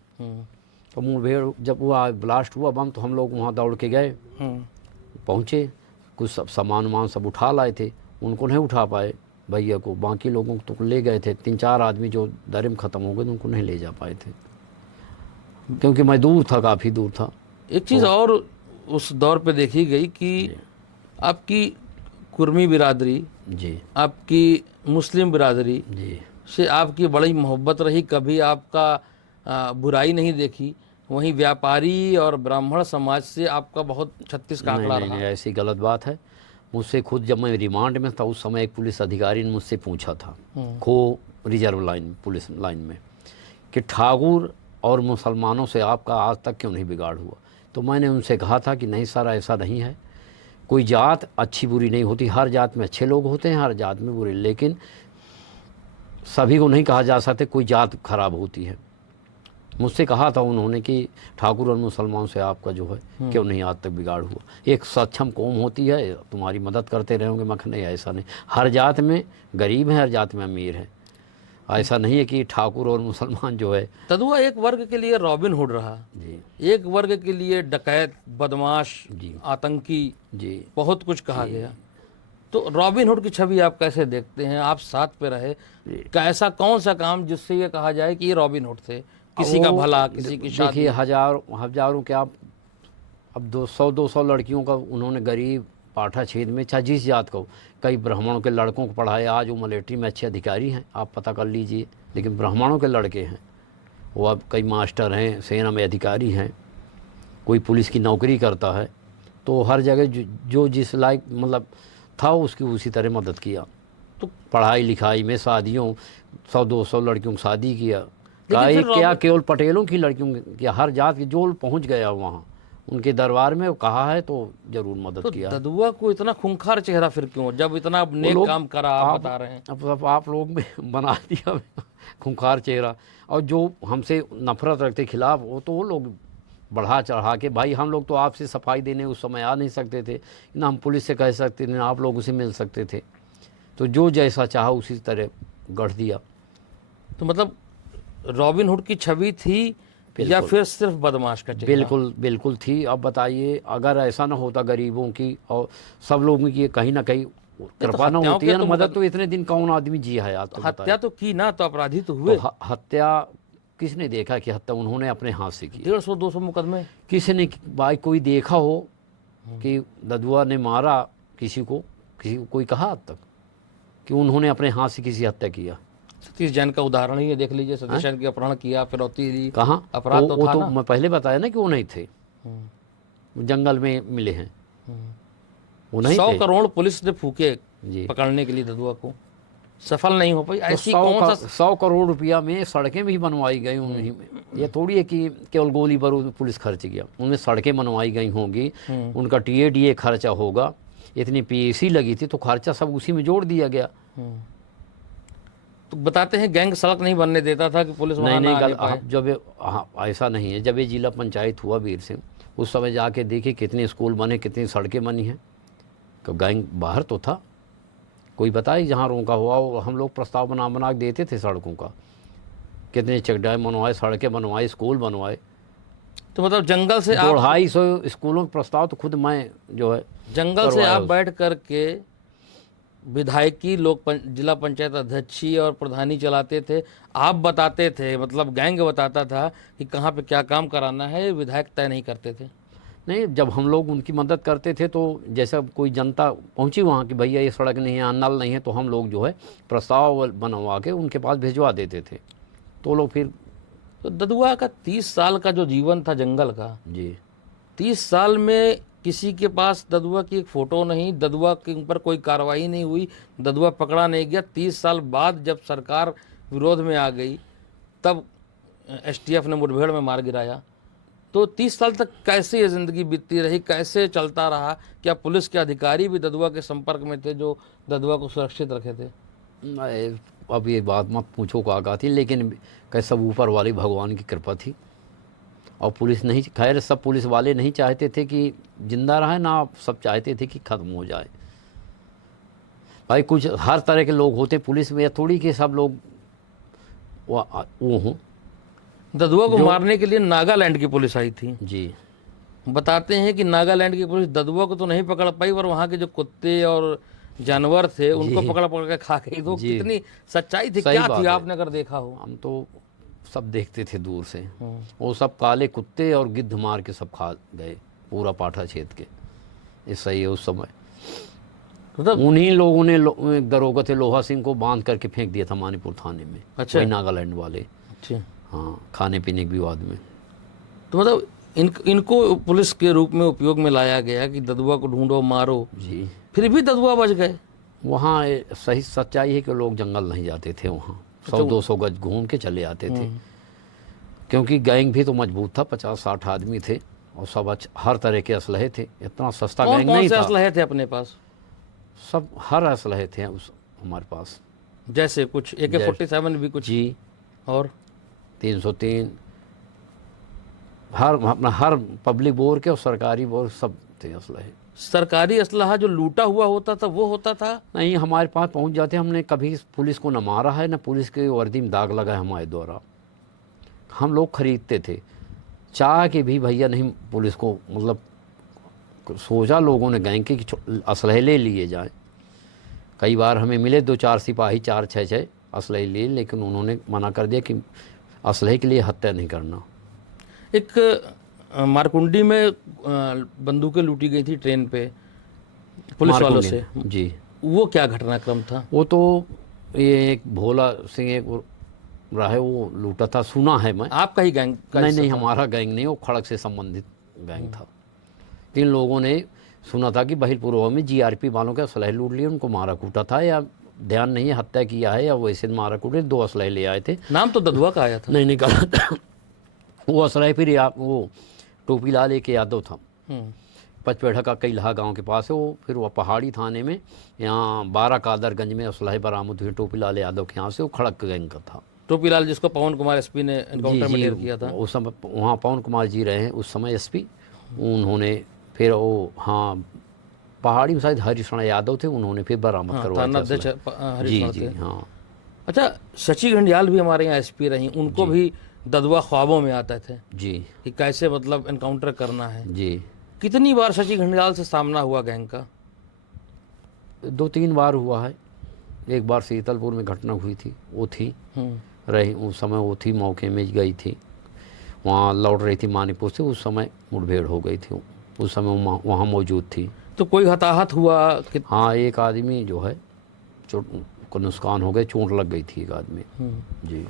तो मुठभेड़ जब हुआ, ब्लास्ट हुआ बम, तो हम लोग वहाँ दौड़ के गए, पहुँचे, कुछ सब सामान वामान सब उठा लाए थे, उनको नहीं उठा पाए भैया को, बाकी लोगों को तो ले गए थे। 3-4 आदमी जो दरे में ख़त्म हो गए, उनको नहीं ले जा पाए थे, क्योंकि मैं दूर था, काफ़ी दूर था। एक चीज़ और उस दौर पे देखी गई कि आपकी कुर्मी बिरादरी, जी, आपकी मुस्लिम बिरादरी जी, से आपकी बड़ी मोहब्बत रही, कभी आपका बुराई नहीं देखी। वहीं व्यापारी और ब्राह्मण समाज से आपका बहुत 36 का आंकड़ा रहा। नहीं, ऐसी गलत बात है। मुझसे खुद जब मैं रिमांड में था, उस समय एक पुलिस अधिकारी ने मुझसे पूछा था, खो रिजर्व लाइन पुलिस लाइन में, कि ठाकुर और मुसलमानों से आपका आज तक क्यों नहीं बिगाड़ हुआ? तो मैंने उनसे कहा था कि नहीं सर, ऐसा नहीं है, कोई जात अच्छी बुरी नहीं होती, हर जात में अच्छे लोग होते हैं, हर जात में बुरे, लेकिन सभी को नहीं कहा जा सकते कोई जात खराब होती है। मुझसे कहा था उन्होंने कि ठाकुर और मुसलमान से आपका जो है क्यों नहीं आज तक बिगाड़ हुआ? एक सक्षम कौम होती है, तुम्हारी मदद करते रहेंगे। मैं नहीं, ऐसा नहीं, हर जात में गरीब है, हर जात में अमीर है। ऐसा नहीं है कि ठाकुर और मुसलमान जो है। ददुआ एक वर्ग के लिए रॉबिन हुड रहा, जी, एक वर्ग के लिए डकैत, बदमाश, जी, आतंकी, जी, बहुत कुछ कहा गया। तो रॉबिन हुड की छवि आप कैसे देखते हैं? आप साथ पे रहे, कैसा कौन सा काम जिससे ये कहा जाए कि ये रॉबिन हुड थे, किसी का वो भला, किसी की शादी? देखिए, हजारों क्या, अब 200 लड़कियों का उन्होंने गरीब पाठा छेद में, चाहे जिस जात को, कई ब्राह्मणों के लड़कों को पढ़ाए। आज वो मिलिट्री में अच्छे अधिकारी हैं, आप पता कर लीजिए। लेकिन ब्राह्मणों के लड़के हैं, वो अब कई मास्टर हैं, सेना में अधिकारी हैं, कोई पुलिस की नौकरी करता है। तो हर जगह जो जिस लायक मतलब था उसकी उसी तरह मदद किया। तो पढ़ाई लिखाई में, शादियों, 100-200 लड़कियों की शादी किया। क्या केवल पटेलों की लड़कियों की, हर जात की जो पहुंच गया वहाँ उनके दरबार में, कहा है तो जरूर मदद तो किया। ददुआ को इतना खूंखार चेहरा फिर क्यों, जब इतना नेक काम करा आप बता रहे हैं? अब आप लोग में बना दिया खूंखार चेहरा। और जो हमसे नफरत रखते खिलाफ, वो तो वो लोग बढ़ा चढ़ा के, भाई हम लोग तो आपसे सफाई देने उस समय आ नहीं सकते थे, ना हम पुलिस से कह सकते थे, ना आप लोगों से मिल सकते थे। तो जो जैसा चाहा उसी तरह गढ़ दिया। तो मतलब रॉबिन हुड की छवि थी या फिर सिर्फ बदमाश का चेहरा? बिल्कुल बिल्कुल थी। अब बताइए, अगर ऐसा ना होता गरीबों की और सब लोगों की कहीं ना कहीं कृपा ना होती है ना, मदद, तो इतने दिन कौन आदमी जिया है? तो हत्या तो की ना, तो अपराधी तो हुए। तो हत्या किसने देखा कि हत्या उन्होंने अपने हाथ से की? 150-200 मुकदमे किसने भाई कोई देखा हो कि ददुआ ने मारा किसी को कोई कहा अब तक कि उन्होंने अपने हाथ से किसी हत्या किया? सतीश जैन का उदाहरण ही है, देख लीजिए। सतीश जैन की अपहरण किया, फिरौती दी, कहाँ अपराध तो था तो ना। मैं पहले बताया ना कि वो नहीं थे, जंगल में मिले हैं, वो नहीं 100 थे। करोड़ पुलिस ने फूके जी, पकड़ने के लिए ददुआ को, सफल नहीं हो पाई। तो ऐसी कौन सा 100 करोड़ रुपया में सड़कें भी बनवाई गई उन्हीं में। ये थोड़ी है कि केवल गोली बारूद पुलिस खर्च किया, उनमें सड़कें बनवाई गई होंगी, उनका टीएडीए खर्चा होगा, इतनी पीएसी लगी थी, तो खर्चा सब उसी में जोड़ दिया गया। तो बताते हैं गैंग सड़क नहीं बनने देता था कि पुलिस वहां ना आने पाए। जब ऐसा नहीं है, जब ये जिला पंचायत हुआ वीर सिंह, उस समय जाके देखिए कितने स्कूल बने, कितनी सड़कें बनी हैं। तो गैंग बाहर तो था, कोई बताए जहाँ रोका हुआ, और हम लोग प्रस्ताव बना बना के देते थे सड़कों का, कितने चेक डैम बनवाए, सड़कें बनवाए, स्कूल बनवाए। तो मतलब जंगल से आप 250 स्कूलों के प्रस्ताव तो खुद मैं जो है जंगल से आप बैठ करके विधायकी, जिला पंचायत अध्यक्षी और प्रधानी चलाते थे, आप बताते थे, मतलब गैंग बताता था कि कहाँ पे क्या काम कराना है, विधायक तय नहीं करते थे? नहीं, जब हम लोग उनकी मदद करते थे तो जैसा कोई जनता पहुंची वहाँ कि भैया ये सड़क नहीं है, नल नहीं है, तो हम लोग जो है प्रस्ताव बनवा के उनके पास भिजवा देते थे। तो लोग फिर तो ददुआ का 30 साल का जो जीवन था जंगल का, जी, 30 साल में किसी के पास ददुआ की एक फ़ोटो नहीं, ददुआ के ऊपर कोई कार्रवाई नहीं हुई, ददुआ पकड़ा नहीं गया। 30 साल बाद जब सरकार विरोध में आ गई, तब एसटीएफ ने मुठभेड़ में मार गिराया। तो 30 साल तक कैसे ये ज़िंदगी बीतती रही, कैसे चलता रहा? क्या पुलिस के अधिकारी भी ददुआ के संपर्क में थे जो ददुआ को सुरक्षित रखे थे? अब ये बात मत पूछो का थी, लेकिन कैसे सब ऊपर वाली भगवान की कृपा थी। और पुलिस नहीं, खैर सब पुलिस वाले नहीं चाहते थे कि जिंदा रहे ना, सब चाहते थे कि ख़त्म हो जाए। भाई कुछ हर तरह के लोग होते पुलिस में, थोड़ी कि सब लोग वो हों। ददुआ को मारने के लिए नागालैंड की पुलिस आई थी। जी, बताते हैं कि नागालैंड की पुलिस ददुआ को तो नहीं पकड़ पाई, पर वहाँ के जो कुत्ते और जानवर थे उनको पकड़ पकड़ के खा गई। तो कितनी सच्चाई थी, क्या थी, आपने अगर देखा हो? हम तो सब देखते थे दूर से, वो सब काले कुत्ते और गिद्ध मार के सब खा गए पूरा पाठा छेद के। ऐसा ही है उस समय। मतलब उन्हीं लोगों ने एक दरोगा थे लोहा सिंह को बांध करके फेंक दिया था मानीपुर थाने में। अच्छा, वही नागालैंड वाले। अच्छा, हाँ, खाने पीने के विवाद में। तो मतलब इनको पुलिस के रूप में उपयोग में लाया गया कि ददुआ को ढूंढो, मारो। जी, फिर भी ददुआ बच गए। वहाँ सही सच्चाई है कि लोग जंगल नहीं जाते थे, वहाँ 100-200 गज घूम के चले आते थे, क्योंकि गैंग भी तो मजबूत था, 50-60 आदमी थे और सब हर तरह के असलहे थे। इतना सस्ता गैंग नहीं था। असलहे थे अपने पास? सब हर असलहे थे हमारे पास। जैसे कुछ AK-47 भी कुछ? जी, और 303 हर पब्लिक बोर के और सरकारी बोर सब थे असलहे। सरकारी असलहा जो लूटा हुआ होता था वो होता था? नहीं, हमारे पास पहुंच जाते। हमने कभी पुलिस को न मारा है, न पुलिस के वर्दी में दाग लगा है हमारे द्वारा। हम लोग खरीदते थे, चाह के भी भैया नहीं पुलिस को, मतलब सोचा लोगों ने गैंग के असलहे ले लिए जाए, कई बार हमें मिले 2-4 सिपाही 4-6 असलहे लिए, लेकिन उन्होंने मना कर दिया कि असलहे के लिए हत्या नहीं करना। एक मारकुंडी में बंदूकें लूटी गई थी ट्रेन पे पुलिस वालों मारकुंडी से, में, जी। वो क्या घटनाक्रम था? वो तो ये एक भोला सिंह एक रहा है, वो लूटा था, सुना है मैं। आपका ही गैंग का नहीं हिस्सा नहीं, था? हमारा गैंग नहीं, वो खड़क से संबंधित गैंग था। 3 लोगों ने सुना था कि बहिलपुरवा में जीआरपी वालों के असलहे लूट लिए, उनको मारा कूटा था, या ध्यान नहीं है हत्या किया है या वैसे मारा कूटे। 2 असलहे ले आए थे। नाम तो ददुआ का आया था। नहीं निकाला था। वो असलहे फिर वो टोपी लाल एक यादव था, पचपेढ़ा का कैलहा गांव के पास है वो। फिर वो पहाड़ी थाने में यहाँ 12 कादरगंज में असलहे बरामद हुए टोपी लाल यादव के यहाँ से। वो खड़क गैंग का था। टोपीलाल जिसको पवन कुमार एसपी ने एनकाउंटर में ढेर किया था। उस समय वहाँ पवन कुमार जी रहे हैं उस समय एसपी। उन्होंने फिर वो, हाँ, पहाड़ी में शायद हरिशरण यादव थे, उन्होंने फिर बरामद करवाया थाना था अध्यक्ष असलहे। हरीश जी थे। हाँ। अच्छा, शची घंडियाल भी हमारे यहाँ एसपी रही, उनको भी ददुआ ख्वाबों में आते थे जी कि कैसे मतलब एनकाउंटर करना है। जी। कितनी बार शची घंडियाल से सामना हुआ गैंग का? 2-3 बार हुआ है। एक बार शीतलपुर में घटना हुई थी, वो थी रही उस समय, वो थी मौके में गई थी, वहाँ लौट रही थी मानीपुर से, उस समय मुठभेड़ हो गई थी, उस समय वहाँ मौजूद थी। तो कोई हताहत हुआ कि? हाँ, एक आदमी जो है चोट को नुकसान हो गए, चोट लग गई थी एक आदमी। जी।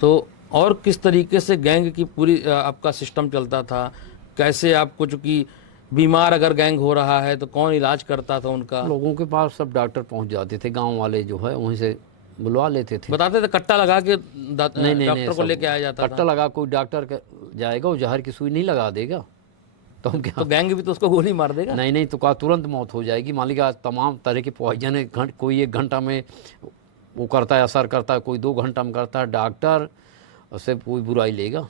तो और किस तरीके से गैंग की पूरी आपका सिस्टम चलता था? कैसे आपको, चूँकि बीमार अगर गैंग हो रहा है तो कौन इलाज करता था उनका? लोगों के पास सब डॉक्टर पहुंच जाते थे, गांव वाले जो है वहीं से बुलवा लेते थे। बताते थे कट्टा लगा के नहीं डॉक्टर को सब लेके आया जाता कट्टा था। लगा, कोई डॉक्टर जाएगा वो जहर की सुई नहीं लगा देगा तो हम क्या? तो गैंग भी तो उसको गोली मार देगा। नहीं नहीं, तो का तुरंत मौत हो जाएगी। मान लीजिए तमाम तरह के पॉइजन है, कोई 1 घंटा में वो करता है, असर करता है, कोई 2 घंटा में करता है। डॉक्टर उससे कोई बुराई लेगा?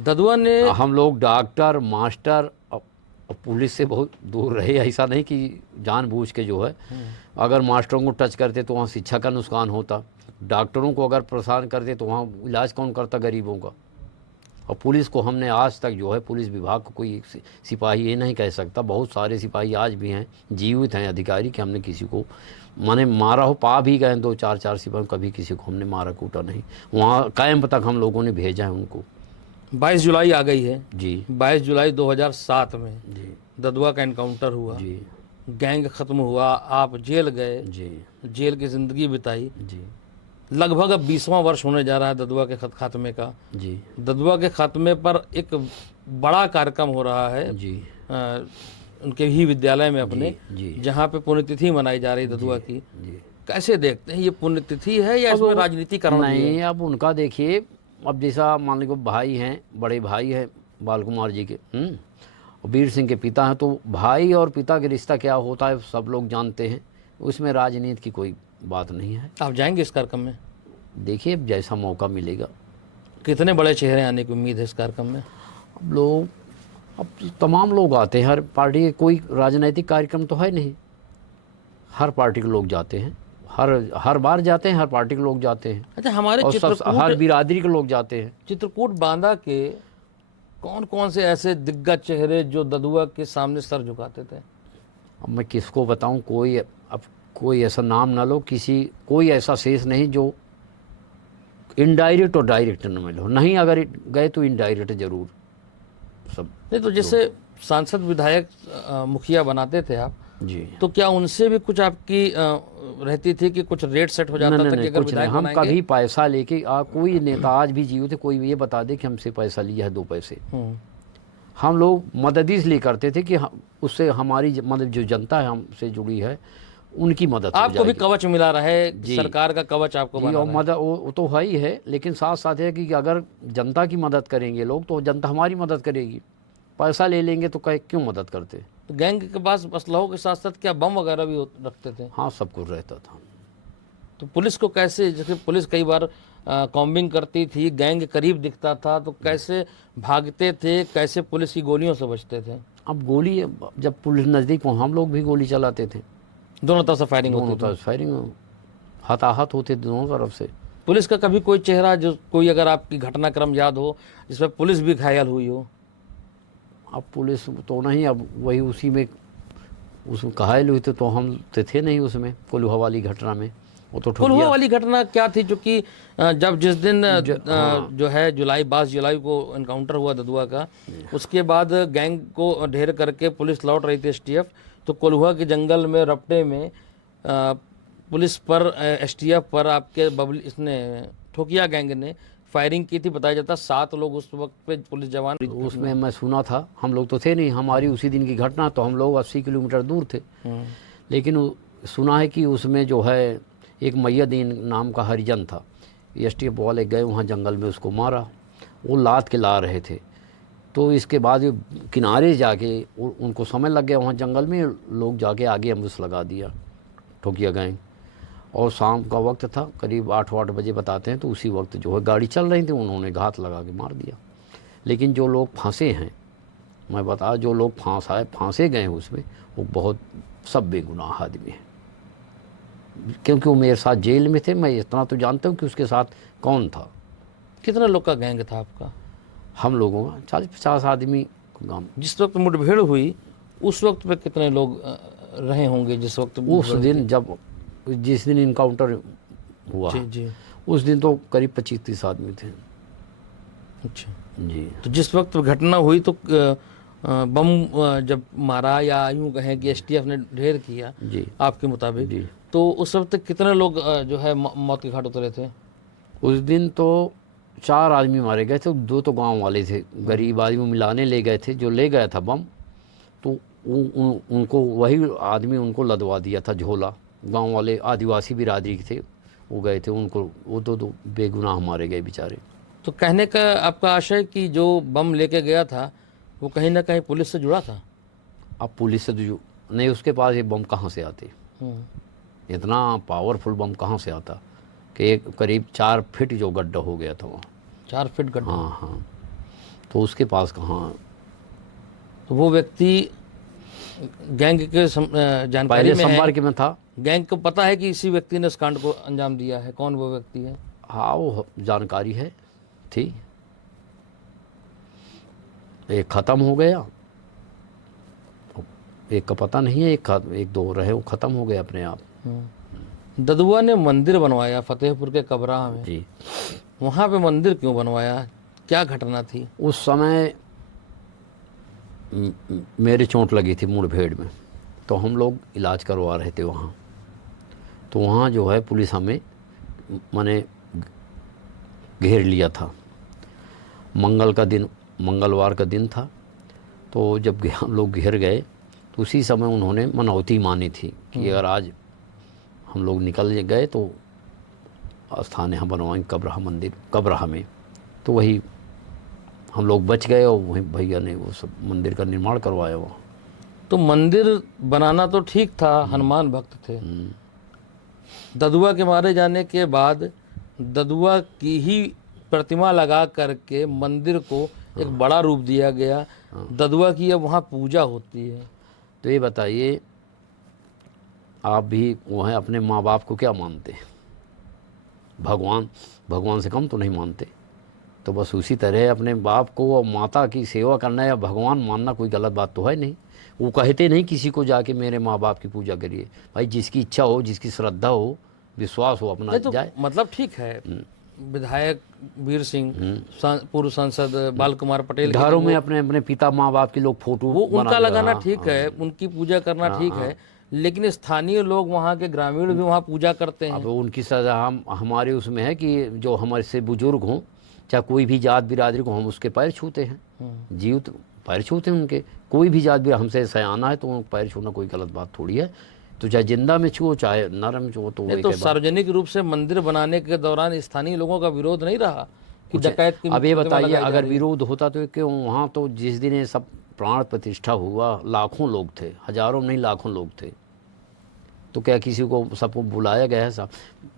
ददुआ ने हम लोग डॉक्टर मास्टर और पुलिस से बहुत दूर रहे। ऐसा नहीं कि जानबूझ के जो है, अगर मास्टरों को टच करते तो वहाँ शिक्षा का नुकसान होता, डॉक्टरों को अगर परेशान करते तो वहाँ इलाज कौन करता गरीबों का। और पुलिस को हमने आज तक जो है, पुलिस विभाग को कोई सिपाही ये नहीं कह सकता, बहुत सारे सिपाही आज भी हैं, जीवित हैं अधिकारी, कि हमने किसी को माने मारा हो। पा भी गए 2-4 सिपाही, कभी किसी को हमने मारा कूटा नहीं। वहाँ कैंप तक हम लोगों ने भेजा है उनको। 22 जुलाई आ गई है जी। 22 जुलाई 2007 में जी ददुआ का एनकाउंटर हुआ, जी गैंग खत्म हुआ, आप जेल गए, जी जेल की जिंदगी बिताई। जी लगभग अब 20वां वर्ष होने जा रहा है ददुआ के खात्मे का। जी ददुआ के खात्मे पर एक बड़ा कार्यक्रम हो रहा है जी उनके ही विद्यालय में अपने, जी जहाँ पे पुण्यतिथि मनाई जा रही ददुआ की। जी। कैसे देखते हैं, ये पुण्यतिथि है या इसमें राजनीतिकरण भी है? नहीं, अब उनका देखिए, अब जैसा मान लीजिए भाई हैं, बड़े भाई हैं बाल कुमार जी के, और वीर सिंह के पिता हैं, तो भाई और पिता के रिश्ता क्या होता है सब लोग जानते हैं, उसमें राजनीति की कोई बात नहीं है। आप जाएंगे इस कार्यक्रम में? देखिए अब जैसा मौका मिलेगा। कितने बड़े चेहरे आने की उम्मीद है इस कार्यक्रम में? अब लोग, अब तमाम लोग आते हैं, हर पार्टी के, कोई राजनीतिक कार्यक्रम तो है नहीं, हर पार्टी के लोग जाते हैं, हर बार जाते हैं, हर पार्टी के लोग जाते हैं। अच्छा, हमारे और सब हर बिरादरी के लोग जाते हैं। चित्रकूट बांदा के कौन कौन से ऐसे दिग्गज चेहरे जो ददुआ के सामने सर झुकाते थे? अब मैं किसको बताऊं, कोई ऐसा नाम ना लो, कोई ऐसा शेष नहीं जो इनडायरेक्ट और डायरेक्ट न मिलो। नहीं, अगर गए तो इनडायरेक्ट जरूर सब। नहीं तो जैसे सांसद विधायक मुखिया बनाते थे आप, जी, तो क्या उनसे भी कुछ आपकी रहती थी कि कुछ रेट सेट हो जाता था कि अगर कुछ नहीं। विधायक हम बनाएंगे? कभी पैसा लेके कोई नेता आज भी जीवित थे, कोई ये बता दे कि हमसे पैसा लिया है 2 पैसे। हम लोग मदद इसलिए करते थे कि उससे हमारी मतलब जो जनता है हमसे जुड़ी है, उनकी मदद हो आपको भी जाएगी। कवच मिला रहे, सरकार का कवच आपको जी, बना और रहे। मदद वो तो है ही है, लेकिन साथ साथ है कि अगर जनता की मदद करेंगे लोग तो जनता हमारी मदद करेगी। पैसा ले लेंगे तो क्यों मदद करते? तो गैंग के पास असलहों के साथ साथ क्या बम वगैरह भी रखते थे? हाँ, सब कुछ रहता था। तो पुलिस को कैसे, जैसे पुलिस कई बार कॉम्बिंग करती थी, गैंग करीब दिखता था, तो कैसे भागते थे, कैसे पुलिस की गोलियों से बचते थे? अब गोली, जब पुलिस नज़दीक हो हम लोग भी गोली चलाते थे। दोनों तरफ से फायरिंग दोनों होती थी? तरफ फायरिंग, हताहत होते दोनों तरफ से। पुलिस का कभी कोई चेहरा, जो कोई अगर आपकी घटनाक्रम याद हो जिसमें पुलिस भी घायल हुई हो? अब पुलिस तो नहीं, अब वही उसी में उसमें घायल हुए थे, तो हम तो थे नहीं उसमें कोल्हुआ वाली घटना में। वो तो ठुक कोल्हुआ गया। वाली घटना क्या थी? चूंकि जब जिस दिन हाँ। जो है जुलाई 22 जुलाई को एनकाउंटर हुआ ददुआ का, उसके बाद गैंग को ढेर करके पुलिस लौट रही थी एसटीएफ, तो कोल्हुआ के जंगल में रपटे में पुलिस पर एसटीएफ पर आपके बबली इसने ठोकिया गैंग ने फायरिंग की थी। बताया जाता 7 लोग उस वक्त पे पुलिस जवान। तो उसमें मैं सुना था, हम लोग तो थे नहीं, हमारी उसी दिन की घटना, तो हम लोग 80 किलोमीटर दूर थे। लेकिन सुना है कि उसमें जो है एक मैयादीन नाम का हरिजन था, एसटीएफ वाले गए वहाँ जंगल में, उसको मारा। वो लात के ला रहे थे, तो इसके बाद किनारे जाके उनको समझ लग गया वहाँ जंगल में, लोग जाके आगे एम्बुलेंस लगा दिया, ठोकिया गए। और शाम का वक्त था, करीब 8 बजे बताते हैं, तो उसी वक्त जो है गाड़ी चल रही थी, उन्होंने घात लगा के मार दिया। लेकिन जो लोग फंसे हैं, मैं बता, जो लोग फांसे गए हैं उसमें, वो बहुत सब बेगुनाह आदमी हैं। क्योंकि वो मेरे साथ जेल में थे, मैं इतना तो जानता हूँ कि उसके साथ कौन था। कितने लोग का गैंग था आपका? हम लोगों का 40-50 आदमी गाँव। जिस वक्त मुठभेड़ हुई उस वक्त पे कितने लोग रहे होंगे? जिस वक्त उस दिन जिस दिन इनकाउंटर हुआ, जी जी, उस दिन तो करीब 25-30 आदमी थे। अच्छा जी। तो जिस वक्त घटना हुई तो बम जब मारा, या यूं कहें कि एसटीएफ ने ढेर किया जी आपके मुताबिक, जी। तो उस वक्त कितने लोग जो है मौत के घाट उतरे थे? उस दिन तो 4 आदमी मारे गए थे, 2 तो गांव वाले थे, गरीब आदमी मिलाने ले गए थे। जो ले गया था बम, तो उनको वही आदमी उनको लदवा दिया था झोला। गांव वाले आदिवासी बिरादरी के थे, वो गए थे, उनको वो तो बेगुनाह मारे गए बेचारे। तो कहने का आपका आशय कि जो बम लेके गया था वो कहीं ना कहीं पुलिस से जुड़ा था? अब पुलिस से जो नहीं, उसके पास ये बम कहाँ से आते? इतना पावरफुल बम कहाँ से आता कि एक करीब 4 फीट जो गड्ढा हो गया था वहाँ। 4 फीट गड्ढा? हाँ हाँ, तो उसके पास कहाँ। तो वो व्यक्ति गैंग के जानकारी पहले में है? संपर्क में था। गैंग को पता है कि इसी व्यक्ति ने इस कांड को अंजाम दिया है? कौन वो व्यक्ति है? हाँ, वो जानकारी है थी। एक ख़त्म हो गया, एक का पता नहीं है, एक 2 रहे, वो ख़त्म हो गए अपने आप। ददुआ ने मंदिर बनवाया फतेहपुर के कबराह में, जी। वहाँ पे मंदिर क्यों बनवाया? क्या घटना थी? उस समय मेरे चोट लगी थी मुठभेड़ में, तो हम लोग इलाज करवा रहे थे वहाँ। तो वहाँ जो है पुलिस हमें माने घेर लिया था। मंगलवार का दिन था। तो जब हम लोग घेर गए, तो उसी समय उन्होंने मनौती मानी थी कि अगर आज हम लोग निकल गए तो स्थान यहाँ बनवाएंगे कब्राह में। तो वही हम लोग बच गए, और वहीं भैया ने वो सब मंदिर का निर्माण करवाया वहाँ। तो मंदिर बनाना तो ठीक था, हनुमान भक्त थे। ददुआ के मारे जाने के बाद ददुआ की ही प्रतिमा लगा करके मंदिर को एक बड़ा रूप दिया गया। ददुआ की अब वहाँ पूजा होती है। तो ये बताइए, आप भी वो हैं, अपने माँ बाप को क्या मानते हैं? भगवान से कम तो नहीं मानते। तो बस उसी तरह अपने बाप को और माता की सेवा करना या भगवान मानना कोई गलत बात तो है नहीं। वो कहते नहीं किसी को जाके मेरे माँ बाप की पूजा करिए। भाई जिसकी इच्छा हो, जिसकी श्रद्धा हो, विश्वास हो, अपना तो जाए। मतलब ठीक है, विधायक वीर सिंह, पूर्व सांसद बाल कुमार पटेल, घरों में अपने अपने पिता माँ बाप के लोग फोटो वो उनका लगाना हाँ, ठीक है, उनकी पूजा करना ठीक है, लेकिन स्थानीय लोग, वहाँ के ग्रामीण भी वहाँ पूजा करते हैं। अब उनकी सजा हमारे उसमें है कि जो हमारे से बुजुर्ग हों, चाहे कोई भी जात बिरादरी को, हम उसके पैर छूते हैं। जीव तो पैर छूते हैं उनके। कोई भी जात भी हमसे सयाना है तो पैर छूना कोई गलत बात थोड़ी है। तो चाहे जिंदा में छुओ चाहे नरम में छुओ, तो सार्वजनिक रूप से मंदिर बनाने के दौरान स्थानीय लोगों का विरोध नहीं रहा कि डकैत की? अब ये बताइए, अगर विरोध होता तो क्यों वहाँ, तो जिस दिन ये सब प्राण प्रतिष्ठा हुआ लाखों लोग थे, हजारों नहीं लाखों लोग थे। तो क्या किसी को सबको बुलाया गया है? सब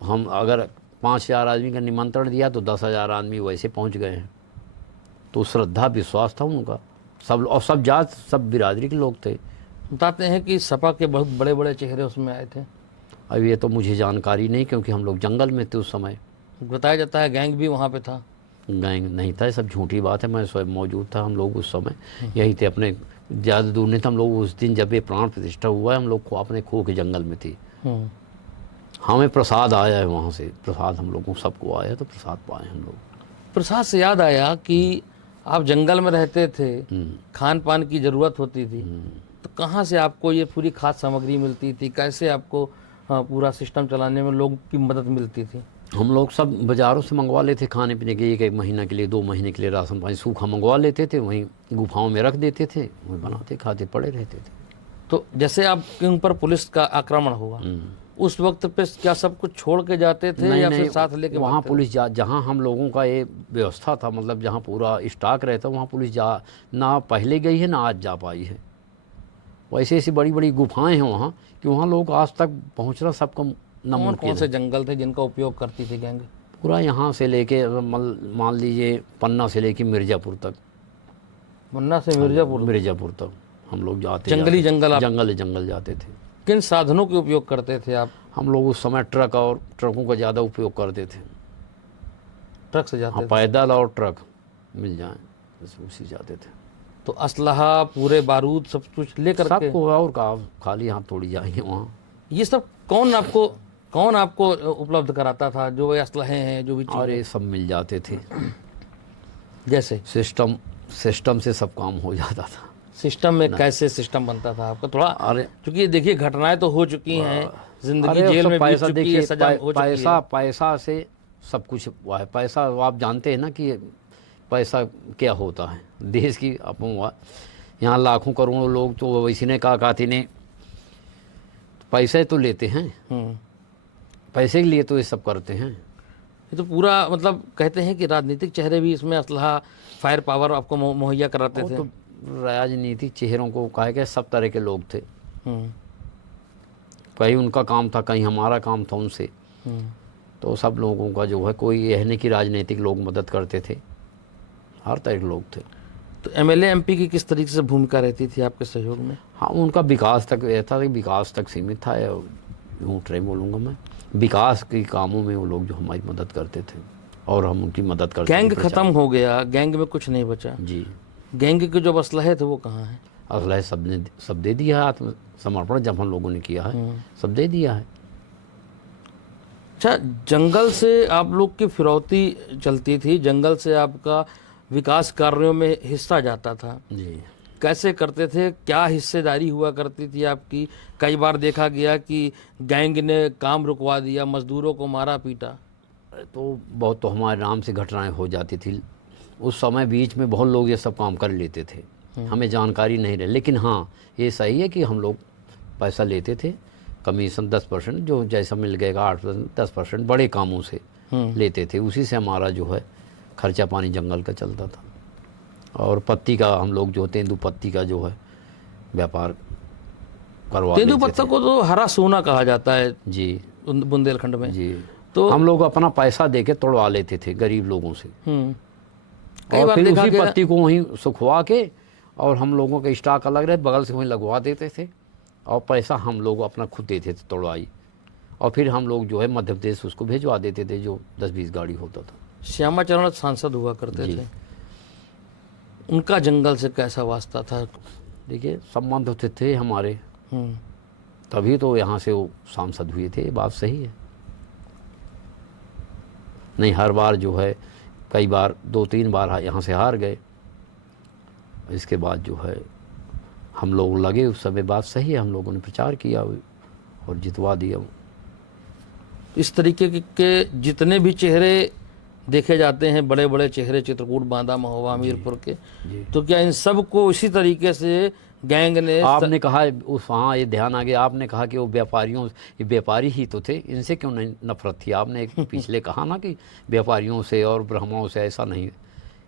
हम अगर 5,000 आदमी का निमंत्रण दिया तो 10,000 आदमी वैसे पहुंच गए हैं। तो श्रद्धा विश्वास था उनका सब, और सब जात सब बिरादरी के लोग थे। बताते हैं कि सपा के बहुत बड़े बड़े चेहरे उसमें आए थे। अब ये तो मुझे जानकारी नहीं, क्योंकि हम लोग जंगल में थे उस समय। बताया जाता है गैंग भी वहाँ पे था। गैंग नहीं था, सब झूठी बात है। मैं स्वयं मौजूद था, हम लोग उस समय यही थे, अपने ज़्यादा दूर नहीं था। हम लोग उस दिन जब ये प्राण प्रतिष्ठा हुआ है, हम लोग अपने खो के जंगल में थे। हमें प्रसाद आया है वहाँ से, प्रसाद हम लोगों सबको आया, तो प्रसाद पाए हम लोग। प्रसाद से याद आया कि आप जंगल में रहते थे, खान पान की ज़रूरत होती थी, तो कहाँ से आपको ये पूरी खाद्य सामग्री मिलती थी? कैसे आपको पूरा सिस्टम चलाने में लोग की मदद मिलती थी? हम लोग सब बाज़ारों से मंगवा लेते खाने पीने के, एक महीना के लिए 2 महीने के लिए राशन पानी सूखा मंगवा लेते थे, वहीं गुफाओं में रख देते थे, वहीं बनाते खाते पड़े रहते थे। तो जैसे आपके ऊपर पुलिस का आक्रमण हुआ, उस वक्त पे क्या सब कुछ छोड़ के जाते थे या फिर साथ लेके वहाँ भागते थे? पुलिस जहाँ हम लोगों का ये व्यवस्था था, मतलब जहाँ पूरा स्टॉक रहता, वहाँ पुलिस ना पहले गई है ना आज जा पाई है। वैसे ऐसी बड़ी बड़ी गुफाएं हैं वहाँ कि वहाँ लोग आज तक पहुँचना सबका कौन कौन से जंगल थे जिनका उपयोग करती थी गैंग? पूरा यहाँ से लेके मान लीजिए पन्ना से लेके मिर्ज़ापुर तक। मन्ना से मिर्ज़ापुर तक हम लोग जंगली जंगल जाते थे। किन साधनों के उपयोग करते थे आप? हम लोग उस समय ट्रक और ट्रकों का ज़्यादा उपयोग करते थे। ट्रक से जाते हाँ, थे? पैदल और ट्रक मिल जाए बस उसी जाते थे। तो असलहा, पूरे बारूद सब कुछ लेकर के? सबको, और का खाली हाथ थोड़ी जाएंगे वहाँ। ये सब कौन आपको उपलब्ध कराता था? जो ये असलहे हैं, जो भी और चीज़ें? ये सब मिल जाते थे। जैसे सिस्टम से सब काम हो जाता था। सिस्टम में कैसे सिस्टम बनता था आपका? थोड़ा, अरे क्योंकि देखिए घटनाएं तो हो चुकी हैं, जिंदगी अरे जेल सब में बीत पैसा चुकी है, देखिए, सजा हो चुकी है। पैसा से सब कुछ हुआ है। पैसा आप जानते हैं ना कि पैसा क्या होता है देश की। अपन यहाँ लाखों करोड़ों लोग तो वैसी ने काती ने पैसे तो लेते हैं, पैसे के लिए तो ये सब करते हैं। ये तो पूरा, मतलब कहते हैं कि राजनीतिक चेहरे भी इसमें असलहा, फायर पावर आपको मुहैया कराते थे। तो राजनीतिक चेहरों को कहा कि सब तरह के लोग थे। कहीं उनका काम था, कहीं हमारा काम था उनसे। तो सब लोगों का जो है, कोई यह नहीं कि राजनीतिक लोग मदद करते थे, हर तरह के लोग थे। तो एमएलए एमपी की किस तरीके से भूमिका रहती थी आपके सहयोग में? हाँ, उनका विकास तक ऐसा था, विकास तक सीमित था। यूँ ट्रे बोलूँगा मैं, विकास के कामों में वो लोग जो हमारी मदद करते थे और हम उनकी मदद करते थे। गैंग खत्म हो गया, गैंग में कुछ नहीं बचा जी। गैंग के जो असलहे थे वो कहाँ हैं? असलहे सब दे दिया है। आत्मसमर्पण जब हम लोगों ने किया है, सब दे दिया है। अच्छा, जंगल से आप लोग की फिरौती चलती थी, जंगल से आपका विकास कार्यों में हिस्सा जाता था जी। कैसे करते थे? क्या हिस्सेदारी हुआ करती थी आपकी? कई बार देखा गया कि गैंग ने काम रुकवा दिया, मजदूरों को मारा पीटा। तो बहुत तो हमारे नाम से घटनाएं हो जाती थी उस समय। बीच में बहुत लोग ये सब काम कर लेते थे, हमें जानकारी नहीं रहे। लेकिन हाँ, ये सही है कि हम लोग पैसा लेते थे, कमीशन 10%, जो जैसा मिल गएगा 8%, 10% बड़े कामों से लेते थे। उसी से हमारा जो है खर्चा पानी जंगल का चलता था। और पत्ती का हम लोग जो तेंदुपत्ती का जो है व्यापार करवा लेते थे। तेंदुपत्ता को तो हरा सोना कहा जाता है जी, बुंदेलखंड में। जी। तो हम लोग अपना पैसा दे के तोड़वा लेते थे गरीब लोगों से। कई और बार फिर देखा उसी गया, पत्ती को वहीं सुखवा के, और हम लोगों का स्टॉक अलग रहे, बगल से वहीं लगवा देते थे, और पैसा हम लोग अपना खुद देते थे तोड़वाई। और फिर हम लोग जो है मध्य प्रदेश उसको भेजवा देते थे, जो 10-20 गाड़ी होता था। श्यामाचरण सांसद हुआ करते थे, उनका जंगल से कैसा वास्ता था? देखिए, संबंध होते थे हमारे, तभी तो यहाँ से वो सांसद हुए थे। बात सही है। नहीं, हर बार जो है, कई बार 2-3 बार यहाँ से हार गए। इसके बाद जो है हम लोग लगे उस समय। बात सही है, हम लोगों ने प्रचार किया और जितवा दिया। इस तरीके के जितने भी चेहरे देखे जाते हैं, बड़े बड़े चेहरे, चित्रकूट, बांदा, महोबा, हमीरपुर के, तो क्या इन सब को इसी तरीके से गैंग ने? आपने कहा उस, हाँ, ये ध्यान आ गया, आपने कहा कि वो व्यापारियों, ये व्यापारी ही तो थे, इनसे क्यों नहीं नफरत थी? आपने एक पिछले कहा ना कि व्यापारियों से और ब्राह्मणों से ऐसा नहीं।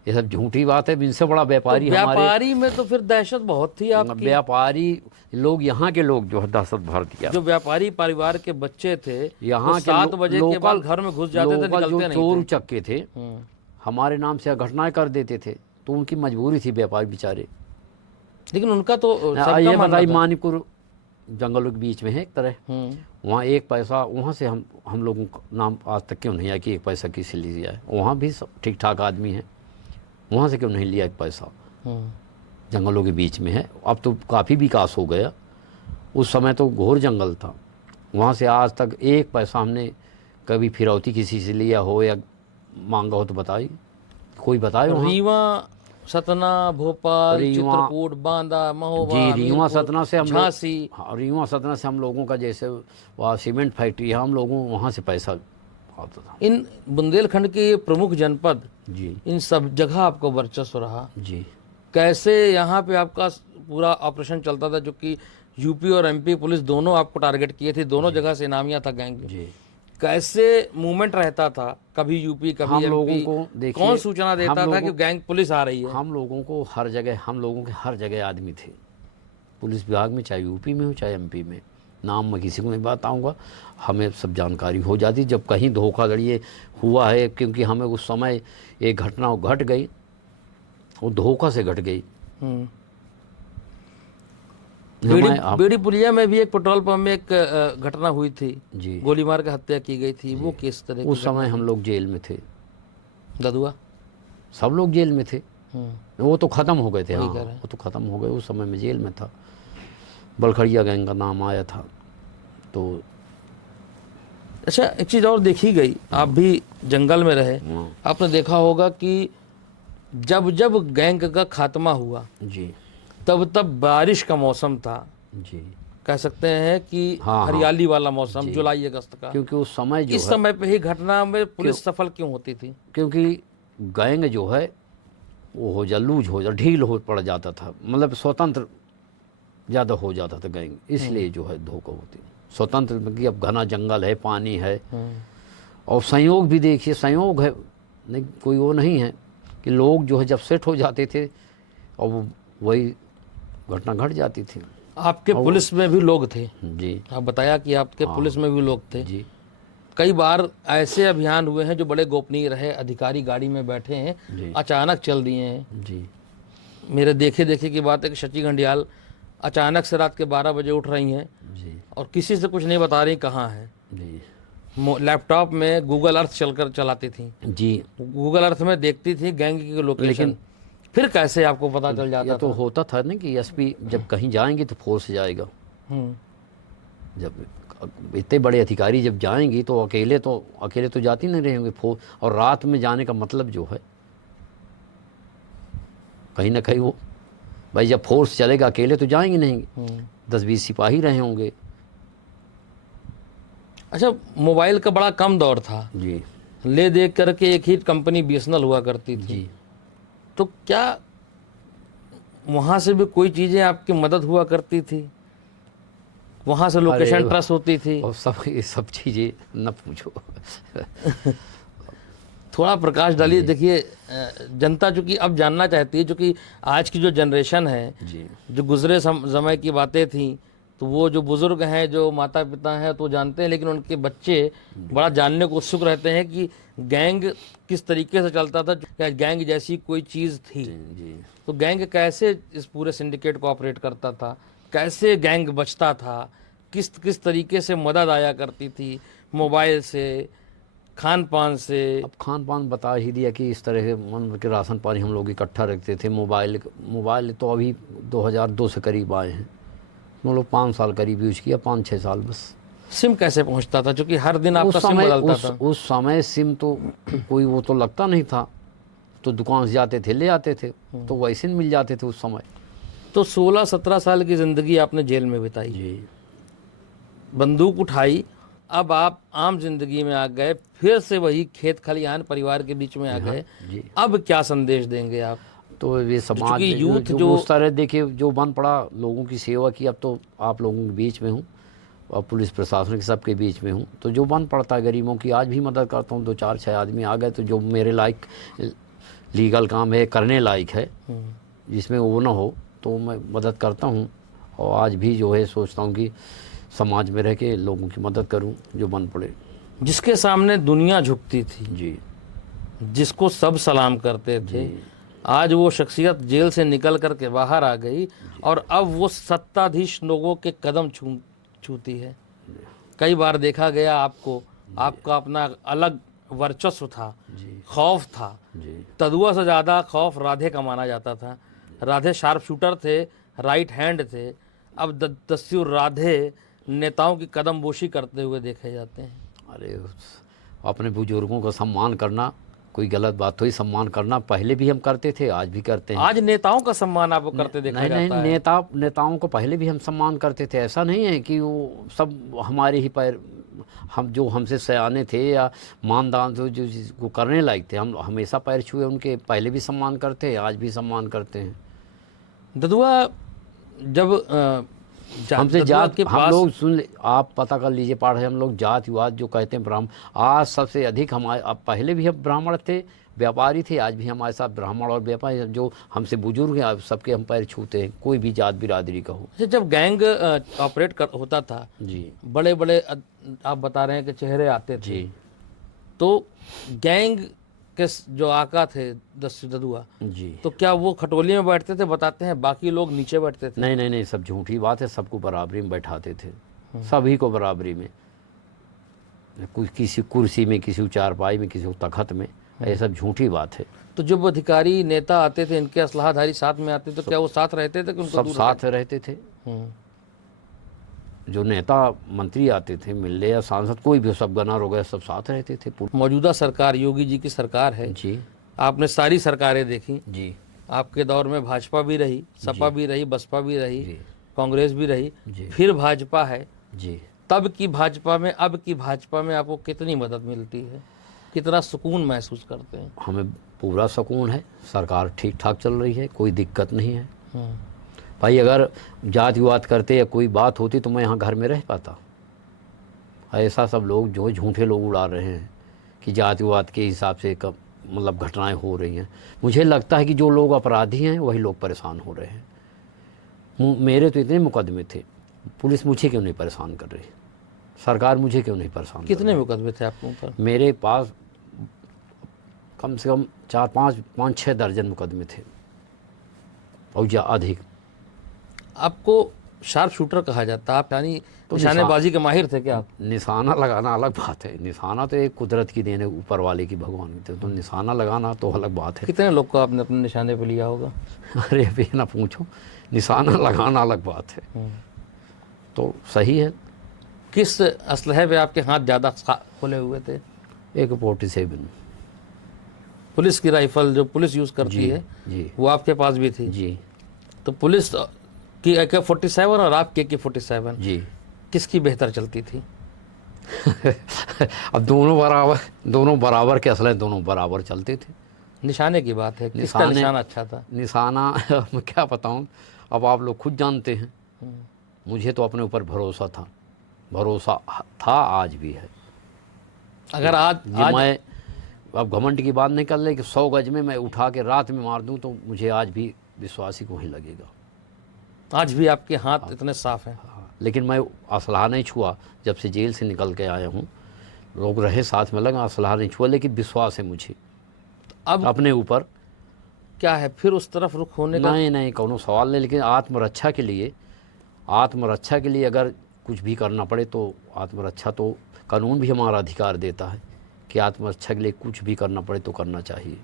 ये सब झूठी बात है। इनसे बड़ा व्यापारी तो व्यापारी में तो फिर दहशत बहुत थी आपकी। व्यापारी लोग, यहाँ के लोग जो है दहशत भर दिया। जो व्यापारी परिवार के बच्चे थे, यहाँ के 7 बजे के बाद घर में घुस जाते थे, निकलते जो नहीं चोर थे। उचक्के थे, हमारे नाम से घटनाएं कर देते थे। तो उनकी मजबूरी थी, व्यापारी बेचारे। लेकिन उनका तो ये बताइए, मानीपुर जंगलों के बीच में है एक तरह, वहाँ एक पैसा, वहाँ से हम लोगों का नाम आज तक क्यों नहीं आया कि 1 पैसा किसी लिया है? वहाँ भी सब ठीक ठाक आदमी है, वहाँ से क्यों नहीं लिया 1 पैसा? जंगलों के बीच में है। अब तो काफ़ी विकास हो गया, उस समय तो घोर जंगल था। वहाँ से आज तक एक पैसा हमने कभी फिरौती किसी से लिया हो या मांगा हो तो बताइए, कोई बताए वहाँ? रीवा, सतना, भोपाल, रीवा, चित्रकूट, बांदा, महोबा, जी, रीवा हमीरपुर, सतना से हम लोग, झांसी। हाँ, रीवा सतना से हम लोगों का, जैसे वहाँ सीमेंट फैक्ट्री है, हम लोगों वहाँ से पैसा आता था। इन बुंदेलखंड के ये प्रमुख जनपद, जी इन सब जगह आपको वर्चस्व रहा। जी कैसे यहाँ पे आपका पूरा ऑपरेशन चलता था, जो कि यूपी और एमपी पुलिस दोनों आपको टारगेट किए थे, दोनों जगह से इनामिया था गैंग। जी। कैसे मूवमेंट रहता था, कभी यूपी कभी हम लोगों एमपी? को देखिए, कौन सूचना हम देता था कि लोगों गैंग पुलिस आ रही है? हम लोगों को हर जगह, हम लोगों के हर जगह आदमी थे पुलिस विभाग में, चाहे यूपी में हो चाहे एमपी में। नाम मैं किसी को नहीं बताऊंगा, हमें सब जानकारी हो जाती जब कहीं धोखाधड़ी हुआ है, क्योंकि हमें उस समय एक घटना घट गई, वो धोखा से घट गई। बेड़ी पुलिया में भी एक पेट्रोल पंप में एक घटना हुई थी, जी, गोली मार के हत्या की गई थी। वो किस तरह की उस समय हम लोग जेल में थे, ददुआ? सब लोग जेल में थे। वो तो ख़त्म हो गए थे, हाँ, कह रहे हैं। वो तो ख़त्म हो गए। उस समय में जेल में था, बलखड़िया गैंग का नाम आया था। तो अच्छा, एक चीज़ और देखी गई, आप भी जंगल में रहे, आपने देखा होगा कि जब जब गैंग का खात्मा हुआ, जी तब तब बारिश का मौसम था, जी, कह सकते हैं कि हाँ, हरियाली वाला मौसम, जुलाई अगस्त का। क्योंकि उस समय जो इस है, समय पे ही घटना में पुलिस सफल क्यों होती थी? क्योंकि गैंग जो है वो हो जा लूज हो जा ढील हो पड़ जाता था, मतलब स्वतंत्र ज़्यादा हो जाता था गैंग, इसलिए जो है धोखा होती। स्वतंत्र में कि अब घना जंगल है, पानी है, और संयोग भी देखिए, संयोग है, नहीं कोई वो नहीं है कि लोग जो है जब सेट हो जाते थे और वो वही घटना घट जाती थी। आपके पुलिस में भी लोग थे, जी आप बताया कि आपके पुलिस में भी लोग थे। जी कई बार ऐसे अभियान हुए हैं जो बड़े गोपनीय रहे, अधिकारी गाड़ी में बैठे जी। हैं, अचानक चल दिए हैं। जी मेरे देखे देखे की बात है कि शची घंडियाल अचानक से रात के 12 बजे उठ रही हैं जी और किसी से कुछ नहीं बता रही कहाँ है। जी लैपटॉप में गूगल अर्थ चलाती थी, जी। गूगल अर्थ में देखती थी गैंग की लोकेशन। फिर कैसे आपको पता चल जाता या तो होता था ना कि एसपी जब कहीं जाएंगे तो फोर्स जाएगा, जब इतने बड़े अधिकारी जब जाएंगी तो अकेले तो जाती नहीं रहेंगे फोर्स, और रात में जाने का मतलब जो है कहीं ना कहीं वो, भाई जब फोर्स चलेगा अकेले तो जाएंगे नहीं, 10-20 सिपाही रहे होंगे। अच्छा, मोबाइल का बड़ा कम दौर था, जी ले देख करके एक ही कंपनी बीएसएनएल हुआ करती थी। जी। तो क्या वहाँ से भी कोई चीज़ें आपकी मदद हुआ करती थी? वहाँ से लोकेशन ट्रस्ट होती थी? और ये सब चीज़ें न पूछो। थोड़ा प्रकाश डालिए। देखिए, जनता चूँकि अब जानना चाहती है, चूँकि आज की जो जनरेशन है, जी जो गुजरे समय की बातें थी, तो वो जो बुज़ुर्ग हैं, जो माता पिता हैं, तो जानते हैं, लेकिन उनके बच्चे बड़ा जानने को उत्सुक रहते हैं कि गैंग किस तरीके से चलता था, क्या गैंग जैसी कोई चीज़ थी? जी। तो गैंग कैसे इस पूरे सिंडिकेट को ऑपरेट करता था, कैसे गैंग बचता था, किस किस तरीके से मदद आया करती थी, मोबाइल से, खान पान से? अब खान पान बता ही दिया कि इस तरह के मन के राशन पानी हम लोग इकट्ठा रखते थे। मोबाइल तो अभी 2002 से करीब आए हैं, हम लोग 5 साल करीब यूज किया, 5-6 साल बस। सिम कैसे पहुंचता था, क्योंकि हर दिन आपका सिम बदलता था? उस समय सिम तो कोई वो तो लगता नहीं था, तो दुकान से जाते थे ले आते थे, तो वैसे मिल जाते थे उस समय। तो 16-17 साल की ज़िंदगी आपने जेल में बिताई, जी। बंदूक उठाई, अब आप आम जिंदगी में आ गए, फिर से वही खेत खलिहान परिवार के बीच में आ गए। जी। अब क्या संदेश देंगे आप? तो ये समाज में यूथ जो उस तरह देखिए जो बन पड़ा, लोगों की सेवा की, अब तो आप लोगों के बीच में हूँ और पुलिस प्रशासन के सबके बीच में हूँ, तो जो बन पड़ता है गरीबों की आज भी मदद करता हूँ। 2-4-6 आदमी आ गए तो जो मेरे लायक लीगल काम है, करने लायक है, जिसमें वो ना हो, तो मैं मदद करता हूँ। और आज भी जो है सोचता हूँ कि समाज में रह के लोगों की मदद करूं जो बन पड़े। जिसके सामने दुनिया झुकती थी, जी, जिसको सब सलाम करते थे, आज वो शख्सियत जेल से निकल कर के बाहर आ गई और अब वो सत्ताधीश लोगों के कदम छूती है। कई बार देखा गया आपको, आपका अपना अलग वर्चस्व था, खौफ था, जी, तदुआ से ज़्यादा खौफ राधे का माना जाता था। राधे शार्प शूटर थे, राइट हैंड थे। अब दस्यु राधे नेताओं की कदमबोशी करते हुए देखे जाते हैं। अरे अपने बुजुर्गों का सम्मान करना कोई गलत बात हुई? सम्मान करना पहले भी हम करते थे, आज भी करते हैं। आज नेताओं का सम्मान आपको करते देखा नहीं नहीं, जाता है। नेताओं को पहले भी हम सम्मान करते थे। ऐसा नहीं है कि वो सब हमारे ही पैर, हम जो हमसे सयाने थे या मानदान थे जो जिसको करने लायक थे, हम हमेशा पैर छुए उनके। पहले भी सम्मान करते हैं, आज भी सम्मान करते हैं। ददुआ जब हमसे ददुआ जात के हम पास लोग सुन आप पता कर लीजिए, पढ़ रहे हम लोग जात विवाद जो कहते हैं ब्राह्मण, आज सबसे अधिक हमारे, अब पहले भी हम ब्राह्मण थे, व्यापारी थे, आज भी हमारे साथ ब्राह्मण और व्यापारी जो हमसे बुजुर्ग हैं, अब सबके हम पैर छूते हैं, कोई भी जात बिरादरी का हो। अच्छा, जब गैंग ऑपरेट होता था, जी बड़े बड़े आप बता रहे हैं कि चेहरे आते थे, जी तो गैंग के जो आका थे दस्यु ददुआ, जी। तो क्या वो खटोली में बैठते थे? बताते हैं बाकी लोग नीचे बैठते थे। नहीं नहीं नहीं, सब झूठी बात है। सबको बराबरी में बैठाते थे, सभी को बराबरी में। कुछ किसी कुर्सी में, किसी चारपाई में, किसी तखत में, ये सब झूठी बात है। तो जब अधिकारी नेता आते थे, इनके असलाहधारी साथ में आते, तो क्या वो साथ रहते थे कि उनको सब दूर साथ रहते थे। हम्म। जो नेता मंत्री आते थे मिलने या सांसद, कोई भी, सब गनर हो गए, सब साथ रहते थे। मौजूदा सरकार योगी जी की सरकार है, जी आपने सारी सरकारें देखी। जी आपके दौर में भाजपा भी रही, सपा भी रही, बसपा भी रही, जी कांग्रेस भी रही, जी फिर भाजपा है। जी। तब की भाजपा में, अब की भाजपा में आपको कितनी मदद मिलती है, कितना सुकून महसूस करते हैं? हमें पूरा सुकून है, सरकार ठीक ठाक चल रही है, कोई दिक्कत नहीं है। हम्म। भाई अगर जात विवाद करते या कोई बात होती तो मैं यहाँ घर में रह पाता? ऐसा सब लोग जो झूठे लोग उड़ा रहे हैं कि जात विवाद के हिसाब से कब मतलब घटनाएं हो रही हैं। मुझे लगता है कि जो लोग अपराधी हैं वही लोग परेशान हो रहे हैं। मेरे तो इतने मुकदमे थे, पुलिस मुझे क्यों नहीं परेशान कर रही? सरकार मुझे क्यों नहीं परेशान कर कितने मुकदमे थे आपके ऊपर? रही? मेरे पास कम से कम 4-5-6 दर्जन मुकदमे थे और या अधिक। आपको शार्प शूटर कहा जाता, आप यानी तो निशानेबाजी के माहिर थे क्या आप? निशाना लगाना अलग बात है। निशाना तो एक कुदरत की देन है, ऊपर वाले की, भगवान की। तो निशाना लगाना तो अलग बात है। कितने लोग को आपने अपने निशाने पे लिया होगा? अरे अभी ना पूछो, निशाना लगाना अलग बात है। तो सही है। किस असलहे पे आपके हाथ ज़्यादा खुले हुए थे? AK-47 पुलिस की राइफल जो पुलिस यूज़ करती जी है, जी वो आपके पास भी थी? जी तो पुलिस की AK-47 और आपकी AK-47 जी। किसकी बेहतर चलती थी? अब दोनों बराबर के असले, दोनों बराबर चलते थे। निशाने की बात है, किसका निशाना अच्छा था? निशाना मैं क्या बताऊं, अब आप लोग खुद जानते हैं। मुझे तो अपने ऊपर भरोसा था, आज भी है। अगर आज मैं अब घमंड की बात नहीं कर ले कि 100 गज में मैं उठा के रात में मार दूं, तो मुझे आज भी विश्वास ही को ही लगेगा। आज भी आपके हाथ इतने साफ हैं? लेकिन मैं असलहा नहीं छुआ, जब से जेल से निकल के आया हूँ। लोग रहे साथ में, लगा असलहा नहीं छुआ, लेकिन विश्वास है मुझे अब अपने ऊपर। क्या है फिर उस तरफ रुख होने का? नहीं कोनो सवाल नहीं, लेकिन आत्मरक्षा के लिए अगर कुछ भी करना पड़े तो आत्मरक्षा तो कानून भी हमारा अधिकार देता है कि आत्मरक्षा के लिए कुछ भी करना पड़े तो करना चाहिए।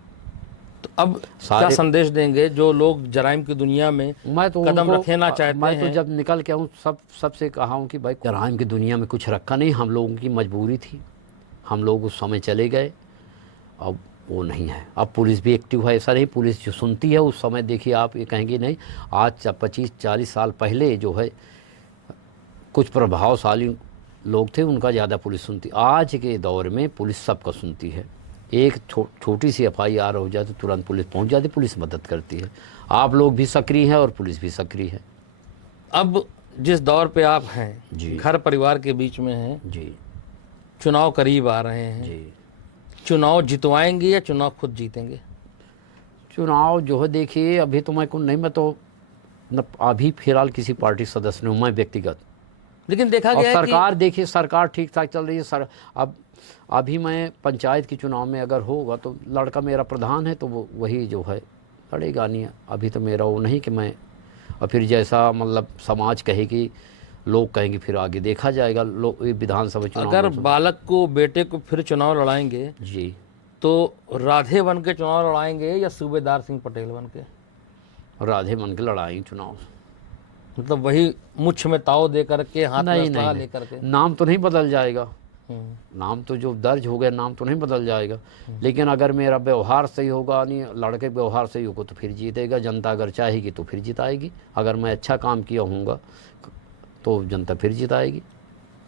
तो अब क्या संदेश देंगे जो लोग जराइम की दुनिया में मैं तो कदम रखना चाहते मैं हैं? तो जब निकल के आऊँ सबसे कहा हूँ कि भाई जराइम की दुनिया में कुछ रखा नहीं, हम लोगों की मजबूरी थी, हम लोग उस समय चले गए। अब वो नहीं है, अब पुलिस भी एक्टिव है। ऐसा नहीं पुलिस जो सुनती है उस समय, देखिए आप ये कहेंगे नहीं, आज 25-40 साल पहले जो है कुछ प्रभावशाली लोग थे, उनका ज़्यादा पुलिस सुनती। आज के दौर में पुलिस सबका सुनती है। एक छोटी सी FIR हो जाए तो तुरंत पुलिस पहुंच जाती, पुलिस मदद करती है। आप लोग भी सक्रिय हैं और पुलिस भी सक्रिय है। अब जिस दौर पे आप हैं, जी घर परिवार के बीच में हैं, जी चुनाव करीब आ रहे हैं, जी। चुनाव जितवाएंगे या चुनाव खुद जीतेंगे? चुनाव जो है देखिए, अभी तो मैं नहीं, मैं तो न अभी फिलहाल किसी पार्टी सदस्य नहीं हूँ, मैं व्यक्तिगत। लेकिन देखा और गया है सरकार देखिए, सरकार ठीक ठाक चल रही है सर। अब अभी मैं पंचायत के चुनाव में अगर होगा तो लड़का मेरा प्रधान है, तो वो वही जो है लड़ेगा। नहीं अभी तो मेरा वो नहीं कि मैं, और फिर जैसा मतलब समाज कहे कि लोग कहेंगे, फिर आगे देखा जाएगा। लोग विधानसभा चुनाव अगर बालक को, बेटे को फिर चुनाव लड़ाएंगे जी, तो राधे बन के चुनाव लड़ाएंगे या सूबेदार सिंह पटेल बन के? राधे मन के लड़ाई चुनाव। मतलब वही मुछ में ताव दे करके, हाथ में नहीं असला नहीं, लेकर के। नाम तो नहीं बदल जाएगा, हम्म। नाम तो जो दर्ज हो गया नाम तो नहीं बदल जाएगा, लेकिन अगर मेरा व्यवहार सही होगा, नहीं लड़के व्यवहार सही होगा तो फिर जीतेगा जनता, अगर चाहेगी तो फिर जिताएगी। अगर मैं अच्छा काम किया हूँगा तो जनता फिर जिताएगी।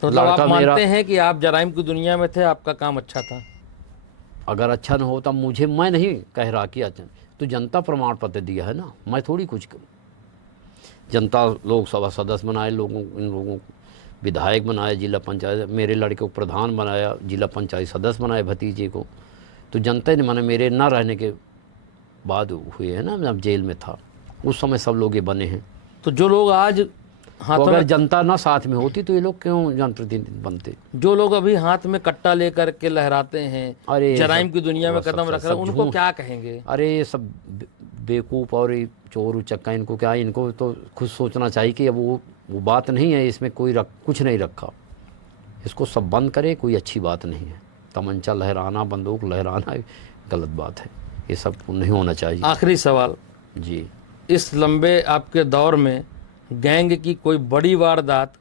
तो मतलब आप लड़का मेरा मानते हैं कि आप जराइम की दुनिया में थे, आपका काम अच्छा था? अगर अच्छा न होता, मुझे, मैं नहीं कह रहा कि अच्छा, तो जनता प्रमाण पत्र दिया है ना, मैं थोड़ी कुछ करूँ। जनता लोकसभा सदस्य बनाए लोगों, इन लोगों को विधायक बनाया, जिला पंचायत, मेरे लड़के को प्रधान बनाया, जिला पंचायत सदस्य बनाए भतीजे को, तो जनता ने माने मेरे ना रहने के बाद हुए हैं ना, जब जेल में था उस समय सब लोग ये बने हैं। तो जो लोग आज तो हाथों अगर में, जनता ना साथ में होती तो ये लोग क्यों जनप्रतिनिधि बनते? जो लोग अभी हाथ में कट्टा लेकर के लहराते हैं, अरे जराइम सब- की दुनिया में सब- कदम सब- रख रहे हैं, सब उनको झूठ। क्या कहेंगे? अरे ये सब बेवकूफ़ और ये चोर उचक्का, इनको क्या, इनको तो खुद सोचना चाहिए कि अब वो बात नहीं है, इसमें कोई कुछ नहीं रखा, इसको सब बंद करे, कोई अच्छी बात नहीं है। तमंचा लहराना, बंदूक लहराना गलत बात है, ये सब नहीं होना चाहिए। आखिरी सवाल, जी, इस लंबे आपके दौर में गैंग की कोई बड़ी वारदात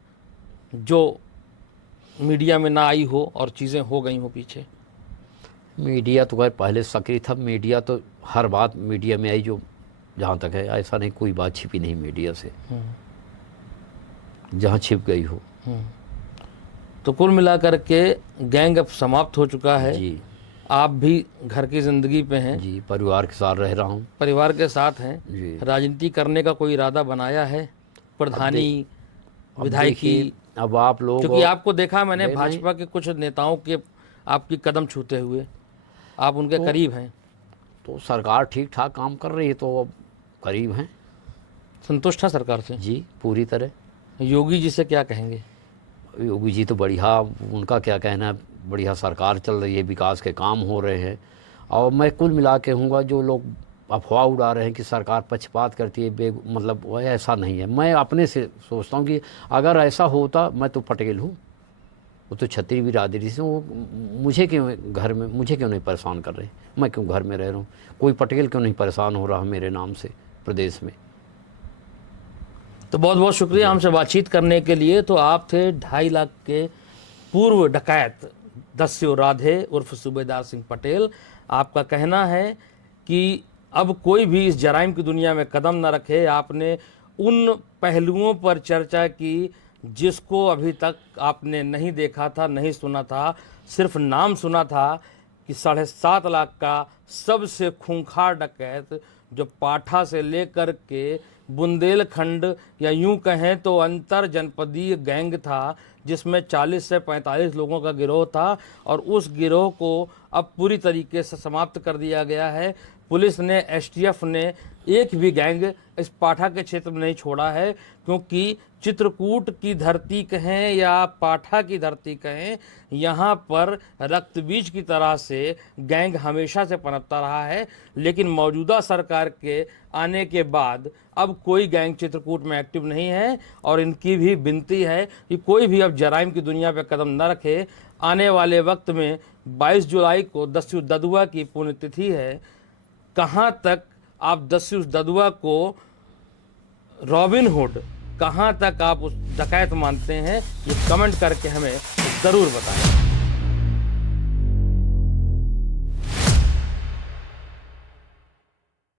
जो मीडिया में ना आई हो और चीज़ें हो गई हो पीछे? मीडिया तो खैर पहले सक्रिय था, मीडिया तो हर बात मीडिया में आई, जो जहाँ तक है ऐसा नहीं कोई बात छिपी नहीं मीडिया से, जहाँ छिप गई हो। तो कुल मिलाकर के गैंग अब समाप्त हो चुका है। जी आप भी घर की ज़िंदगी पे हैं, जी, परिवार के साथ रह रहा हूँ। परिवार के साथ हैं। जी, राजनीति करने का कोई इरादा बनाया है? प्रधानी, अब विधायकी? देखिए, अब आप लोग, क्योंकि आपको देखा मैंने नहीं, भाजपा के कुछ नेताओं के आपकी कदम छूते हुए, आप उनके करीब हैं, तो सरकार ठीक ठाक काम कर रही है, तो अब करीब हैं। संतुष्ट हैं सरकार से? जी, पूरी तरह। योगी जी से क्या कहेंगे? योगी जी तो बढ़िया, उनका क्या कहना है, बढ़िया सरकार चल रही है, विकास के काम हो रहे हैं। और मैं कुल मिला के हूँगा, जो लोग अफवाह उड़ा रहे हैं कि सरकार पक्षपात करती है, मतलब वो ऐसा नहीं है। मैं अपने से सोचता हूँ कि अगर ऐसा होता, मैं तो पटेल हूँ, वो तो छत्री बिरादरी से, वो मुझे क्यों घर में, मुझे क्यों नहीं परेशान कर रहे, मैं क्यों घर में रह रहा हूँ, कोई पटेल क्यों नहीं परेशान हो रहा मेरे नाम से प्रदेश में। तो बहुत बहुत शुक्रिया हमसे बातचीत करने के लिए। तो आप थे 2.5 लाख के पूर्व डकैत दस्यु राधे उर्फ सूबेदार सिंह पटेल। आपका कहना है कि अब कोई भी इस जराइम की दुनिया में कदम न रखे। आपने उन पहलुओं पर चर्चा की जिसको अभी तक आपने नहीं देखा था, नहीं सुना था, सिर्फ नाम सुना था कि 7.5 लाख का सबसे खूंखार डकैत जो पाठा से लेकर के बुंदेलखंड या यूं कहें तो अंतर जनपदीय गैंग था, जिसमें 40 से 45 लोगों का गिरोह था, और उस गिरोह को अब पूरी तरीके से समाप्त कर दिया गया है। पुलिस ने, एसटीएफ ने एक भी गैंग इस पाठा के क्षेत्र में नहीं छोड़ा है, क्योंकि चित्रकूट की धरती कहें या पाठा की धरती कहें, यहाँ पर रक्तबीज की तरह से गैंग हमेशा से पनपता रहा है। लेकिन मौजूदा सरकार के आने के बाद अब कोई गैंग चित्रकूट में एक्टिव नहीं है, और इनकी भी विनती है कि कोई भी अब जराइम की दुनिया पर कदम न रखे। आने वाले वक्त में 22 जुलाई को दस्यु ददुआ की पुण्यतिथि है। कहाँ तक आप दस्यु ददुआ को रॉबिन हुड, कहाँ तक आप उस डकैत मानते हैं, ये कमेंट करके हमें ज़रूर बताएं।